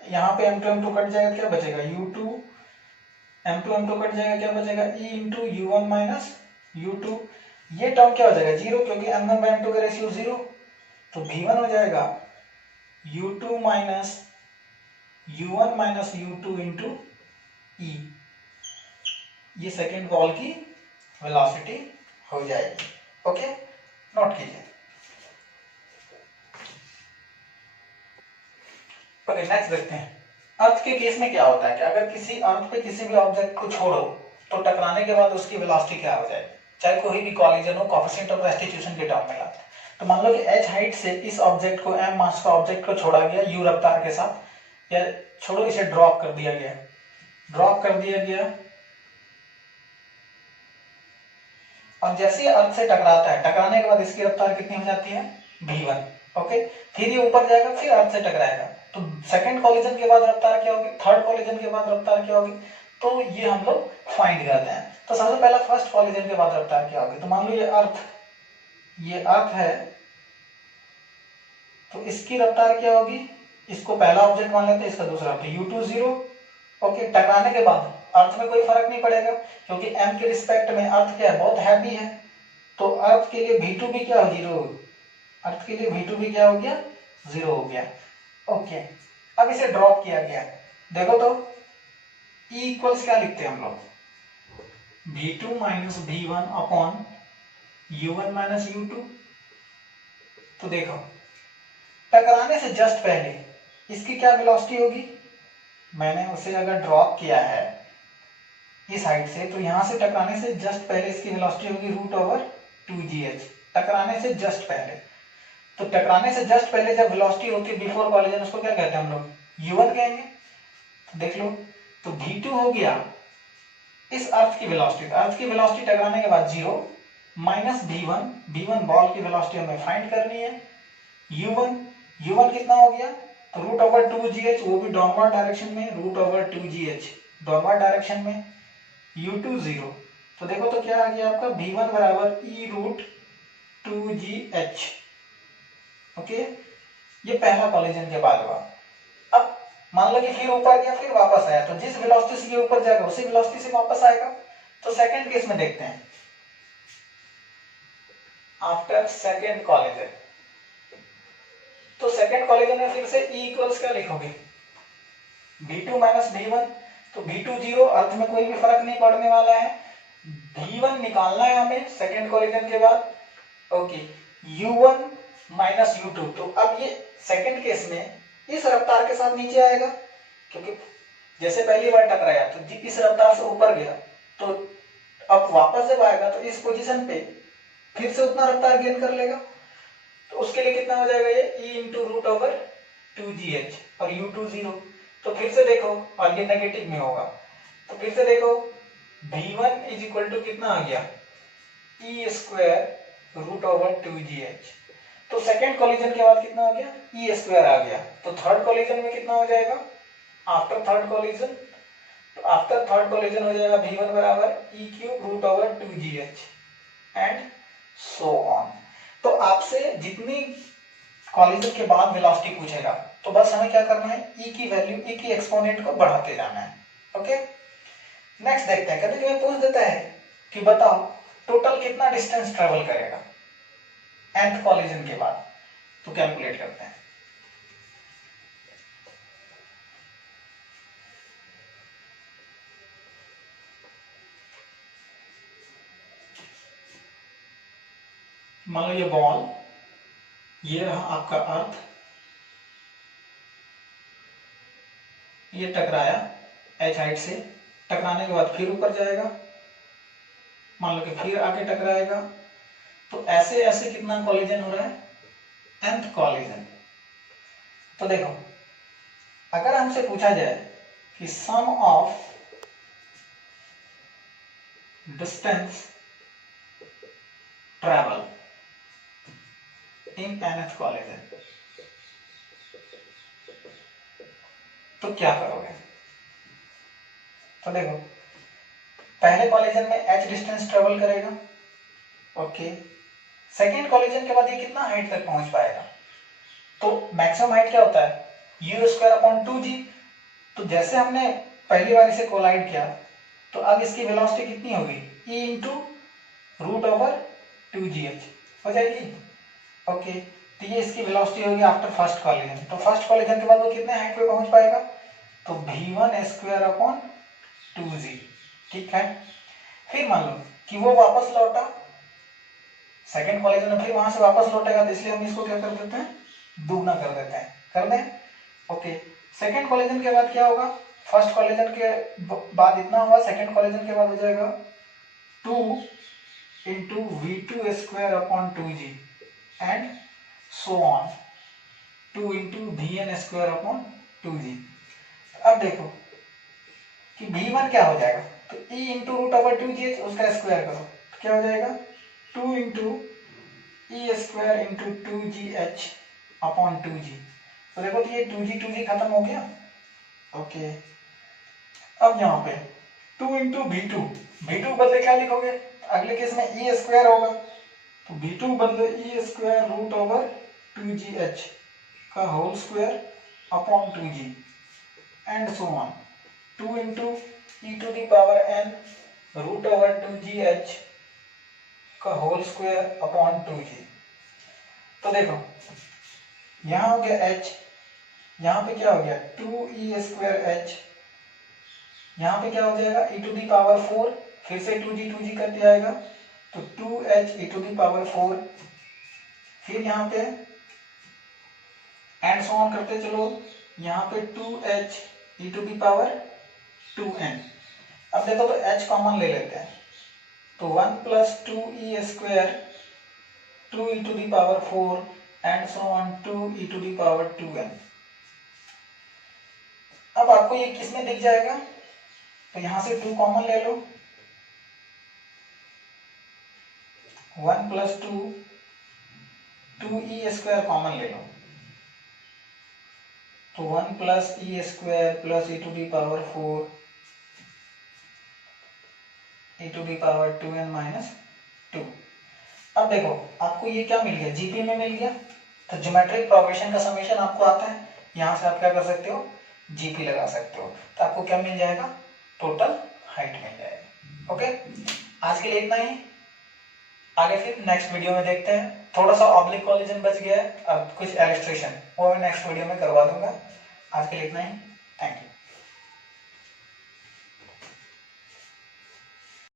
यहाँ पे m2 m2 कट जाएगा, क्या बचेगा u2, m2 m2 कट जाएगा, क्या बचेगा e into u1 minus u2। ये टर्म क्या हो जाएगा, 0, क्योंकि m1 बाय m2 का रेशियो 0। तो v1 हो जाएगा u2 minus u1 minus u2 into e, ये सेकेंड बॉल की वेलोसिटी हो जाएगी। ओके, नोट कीजिए। ओके, नेक्स्ट देखते हैं। अर्थ के केस में क्या होता है कि अगर किसी अर्थ पे किसी भी ऑब्जेक्ट को छोड़ो तो टकराने के बाद उसकी वेलोसिटी क्या हो जाएगी, चाहे कोई भी कॉलिजन हो, कोएफिशिएंट ऑफ रेस्टिट्यूशन के टर्म में लाते हैं। तो मान लो कि h हाइट से इस ऑब्जेक्ट को m मास का ऑब्जेक्ट को छोड़ा गया u रफ्तार के साथ, या छोड़ो इसे ड्रॉप कर दिया गया, और जैसे ही अर्थ से टकराता है, टकराने के बाद इसकी रफ्तार कितनी हो जाती है, v1। ओके, फिर ये ऊपर जाएगा, फिर अर्थ से टकराएगा, तो सेकंड कॉलिजन के बाद रफ्तार क्या होगी, थर्ड कॉलिजन के बाद रफ्तार क्या होगी, तो ये हम लोग फाइंड करते हैं। तो सबसे पहला फर्स्ट कॉलिजन के बाद रफ्तार क्या होगी, तो मान लो ये अर्थ है, तो इसकी रफ्तार क्या होगी, इसको पहला ऑब्जेक्ट मान लेते हैं, इसका दूसरा ऑब्जेक्ट u2 0। ओके, टकराने के बाद अर्थ में कोई फर्क नहीं पड़ेगा, क्योंकि m के रिस्पेक्ट में अर्थ क्या है, बहुत हैवी है, तो अर्थ के लिए v2 भी क्या हो, 0, अर्थ के लिए v2 भी क्या हो गया, 0 हो गया। ओके, अब इसे ड्रॉप किया गया, देखो तो E इक्वल्स क्या लिखते हैं हम लोग, v2 minus v1 upon u1 minus u2। तो देखो टकराने से जस्ट पहले इसकी क्या वेलोसिटी होगी, मैंने उसे अगर ड्रॉप किया है इस हाइट से, तो यहां से टकराने से जस्ट पहले इसकी वेलोसिटी होगी √2gh, टकराने से जस्ट पहले। तो टकराने से जस्ट पहले जब वेलोसिटी होती है बिफोर कॉलिजन, उसको क्या कहते हैं हम लोग, u1 कहेंगे। तो देख लो, तो v2 हो गया इस अर्थ की वेलोसिटी, अर्थ की वेलोसिटी टकराने के बाद 0 माइनस v1 बॉल की वेलोसिटी हमें फाइंड करनी है, u1 कितना हो गया, तो √2gh, वो भी डाउनवर्ड डायरेक्शन में, √2gh डाउनवर्ड डायरेक्शन में, u2 0। तो देखो तो क्या आ गया आपका, v1 बराबर e√2gh। ओके, ये पहला कॉलिजन के बाद हुआ। अब मान लो कि फिर ऊपर गया, फिर वापस आया, तो जिस वेलोसिटी से ये ऊपर जाएगा उसी वेलोसिटी से वापस आएगा। तो सेकंड केस में देखते हैं, आफ्टर सेकंड कॉलिजन, तो सेकंड कॉलिजन में फिर से E इक्वल्स क्या लिखोगे, v2 माइनस v1। तो v2 0, अर्थ में कोई भी फर्क नहीं पड़ने वाला है, v1 निकालना है हमें सेकंड कॉलिजन के बाद। Okay, u1 minus u2। तो अब ये सेकंड केस में इस रफ्तार के साथ नीचे आएगा, क्योंकि जैसे पहली बार टकराया तो इस रफ्तार से ऊपर गया, तो अब वापस जब आएगा तो इस पोजीशन पे फिर से उतना रफ्तार गेन कर लेगा। तो उसके लिए कितना हो जाएगा, ये e इंटू √2gh और u2 0। तो फिर से देखो, और ये नेगेटिव में होगा, तो फिर से देखो V1 इज इक्वल टू कितना आ गया, E square root over 2GH। तो सेकेंड कॉलिजन के बाद कितना हो गया, ई स्क्वायर आ गया। तो थर्ड कॉलिजन में कितना हो जाएगा, आफ्टर थर्ड कॉलिजन, तो आफ्टर थर्ड कॉलिजन हो जाएगा V1 बराबर E cube root over 2GH and so on. तो आपसे जितनी कॉलिजन के बाद वेलोसिटी पूछेगा तो बस हमें क्या करना है, ई की वैल्यू, ई की एक्सपोनेंट को बढ़ाते जाना है। ओके, नेक्स्ट देखते हैं। कभी कभी पूछ देता है कि बताओ टोटल कितना डिस्टेंस ट्रेवल करेगा nth कॉलिजन के बाद, तो कैलकुलेट करते हैं। मान लो ये बॉल, ये रहा आपका अर्थ, ये टकराया h हाइट से, टकराने के बाद फिर ऊपर जाएगा, मान लो कि फिर आके टकराएगा। तो ऐसे ऐसे कितना कॉलिजन हो रहा है, nth कॉलिजन। तो देखो अगर हमसे पूछा जाए कि sum of distance travel in nth collision, तो क्या करोगे। तो देखो पहले कॉलिजन में h डिस्टेंस ट्रेवल करेगा, ओके। सेकेंड कॉलिजन के बाद ये कितना हाइट तक पहुंच पाएगा, तो मैक्सिमम हाइट क्या होता है, u स्क्वायर अपॉन 2g। तो जैसे हमने पहली बार इसे कोलाइड किया तो अब इसकी वेलोसिटी कितनी होगी, e into root over 2gh हो जाएगी, ओके। तो ये इसकी वेलोसिटी होगी आफ्टर फर्स्ट कॉलिजन। तो फर्स्ट कॉलिजन के बाद वो कितने हाइट पे पहुंच पाएगा, तो v1 स्क्वायर अपॉन 2g, ठीक है। फिर मान लो कि वो वापस लौटा सेकेंड कॉलिजन में, फिर वहां से वापस लौटेगा, तो इसलिए हम इसको क्या कर देते हैं, दुगना कर देते हैं, कर दें, ओके। सेकेंड कॉलिजन के बाद क्या होगा, फर्स्ट कॉलिजन के बाद इतना हुआ, सेकेंड कॉलिजन के बाद हो जाएगा 2 into v2 square upon 2g and so on 2 into vn square upon 2g। अब देखो कि v1 क्या हो जाएगा, तो e into root over 2g, उसका स्क्वायर करो तो क्या हो जाएगा 2 into E square into 2gh upon 2g। तो देखो तो ये 2g खत्म हो गया, ओके। अब यहाँ पे 2 इंटू v2 बदले क्या लिखोगे, अगले केस में ई स्क्वायर होगा, तो v2 बदले E square root over 2gh का whole square upon 2g and so on 2 into E to the power n root over 2gh का होल स्क्वायर अपॉन 2g। तो देखो यहाँ हो गया h, यहाँ पे क्या हो गया 2e स्क्वायर h, यहाँ पे क्या हो जाएगा e टू दी पावर 4, फिर से 2g करते आएगा, तो 2h e to the power 4, फिर यहाँ पे एंड सो ऑन करते चलो, यहाँ पे 2h e to the power 2n। अब देखो तो h कॉमन ले लेते हैं, तो 1 plus 2e square 2 e to the power 4 and so on 2 e to the power 2n। अब आपको ये किस में दिख जाएगा, तो यहां से 2 कॉमन ले लो, 1 प्लस 2e स्क्वायर कॉमन ले लो, तो 1 plus e square plus e to the power 4 e to the power 2n minus 2। अब देखो आपको ये क्या मिल गया, जीपी में मिल गया, तो ज्योमेट्रिक प्रोग्रेशन का समेशन आपको आता है, यहां से आप क्या कर सकते हो, जीपी लगा सकते हो, तो आपको क्या मिल जाएगा, टोटल हाइट मिल जाएगा। ओके, आज के लिए इतना ही, आगे फिर नेक्स्ट वीडियो में देखते हैं। थोड़ा सा ऑब्लिक कॉलिजन बच गया है, अब कुछ इलस्ट्रेशन वो मैं नेक्स्ट वीडियो में करवा दूंगा। आज के लिए इतना ही, थैंक यू।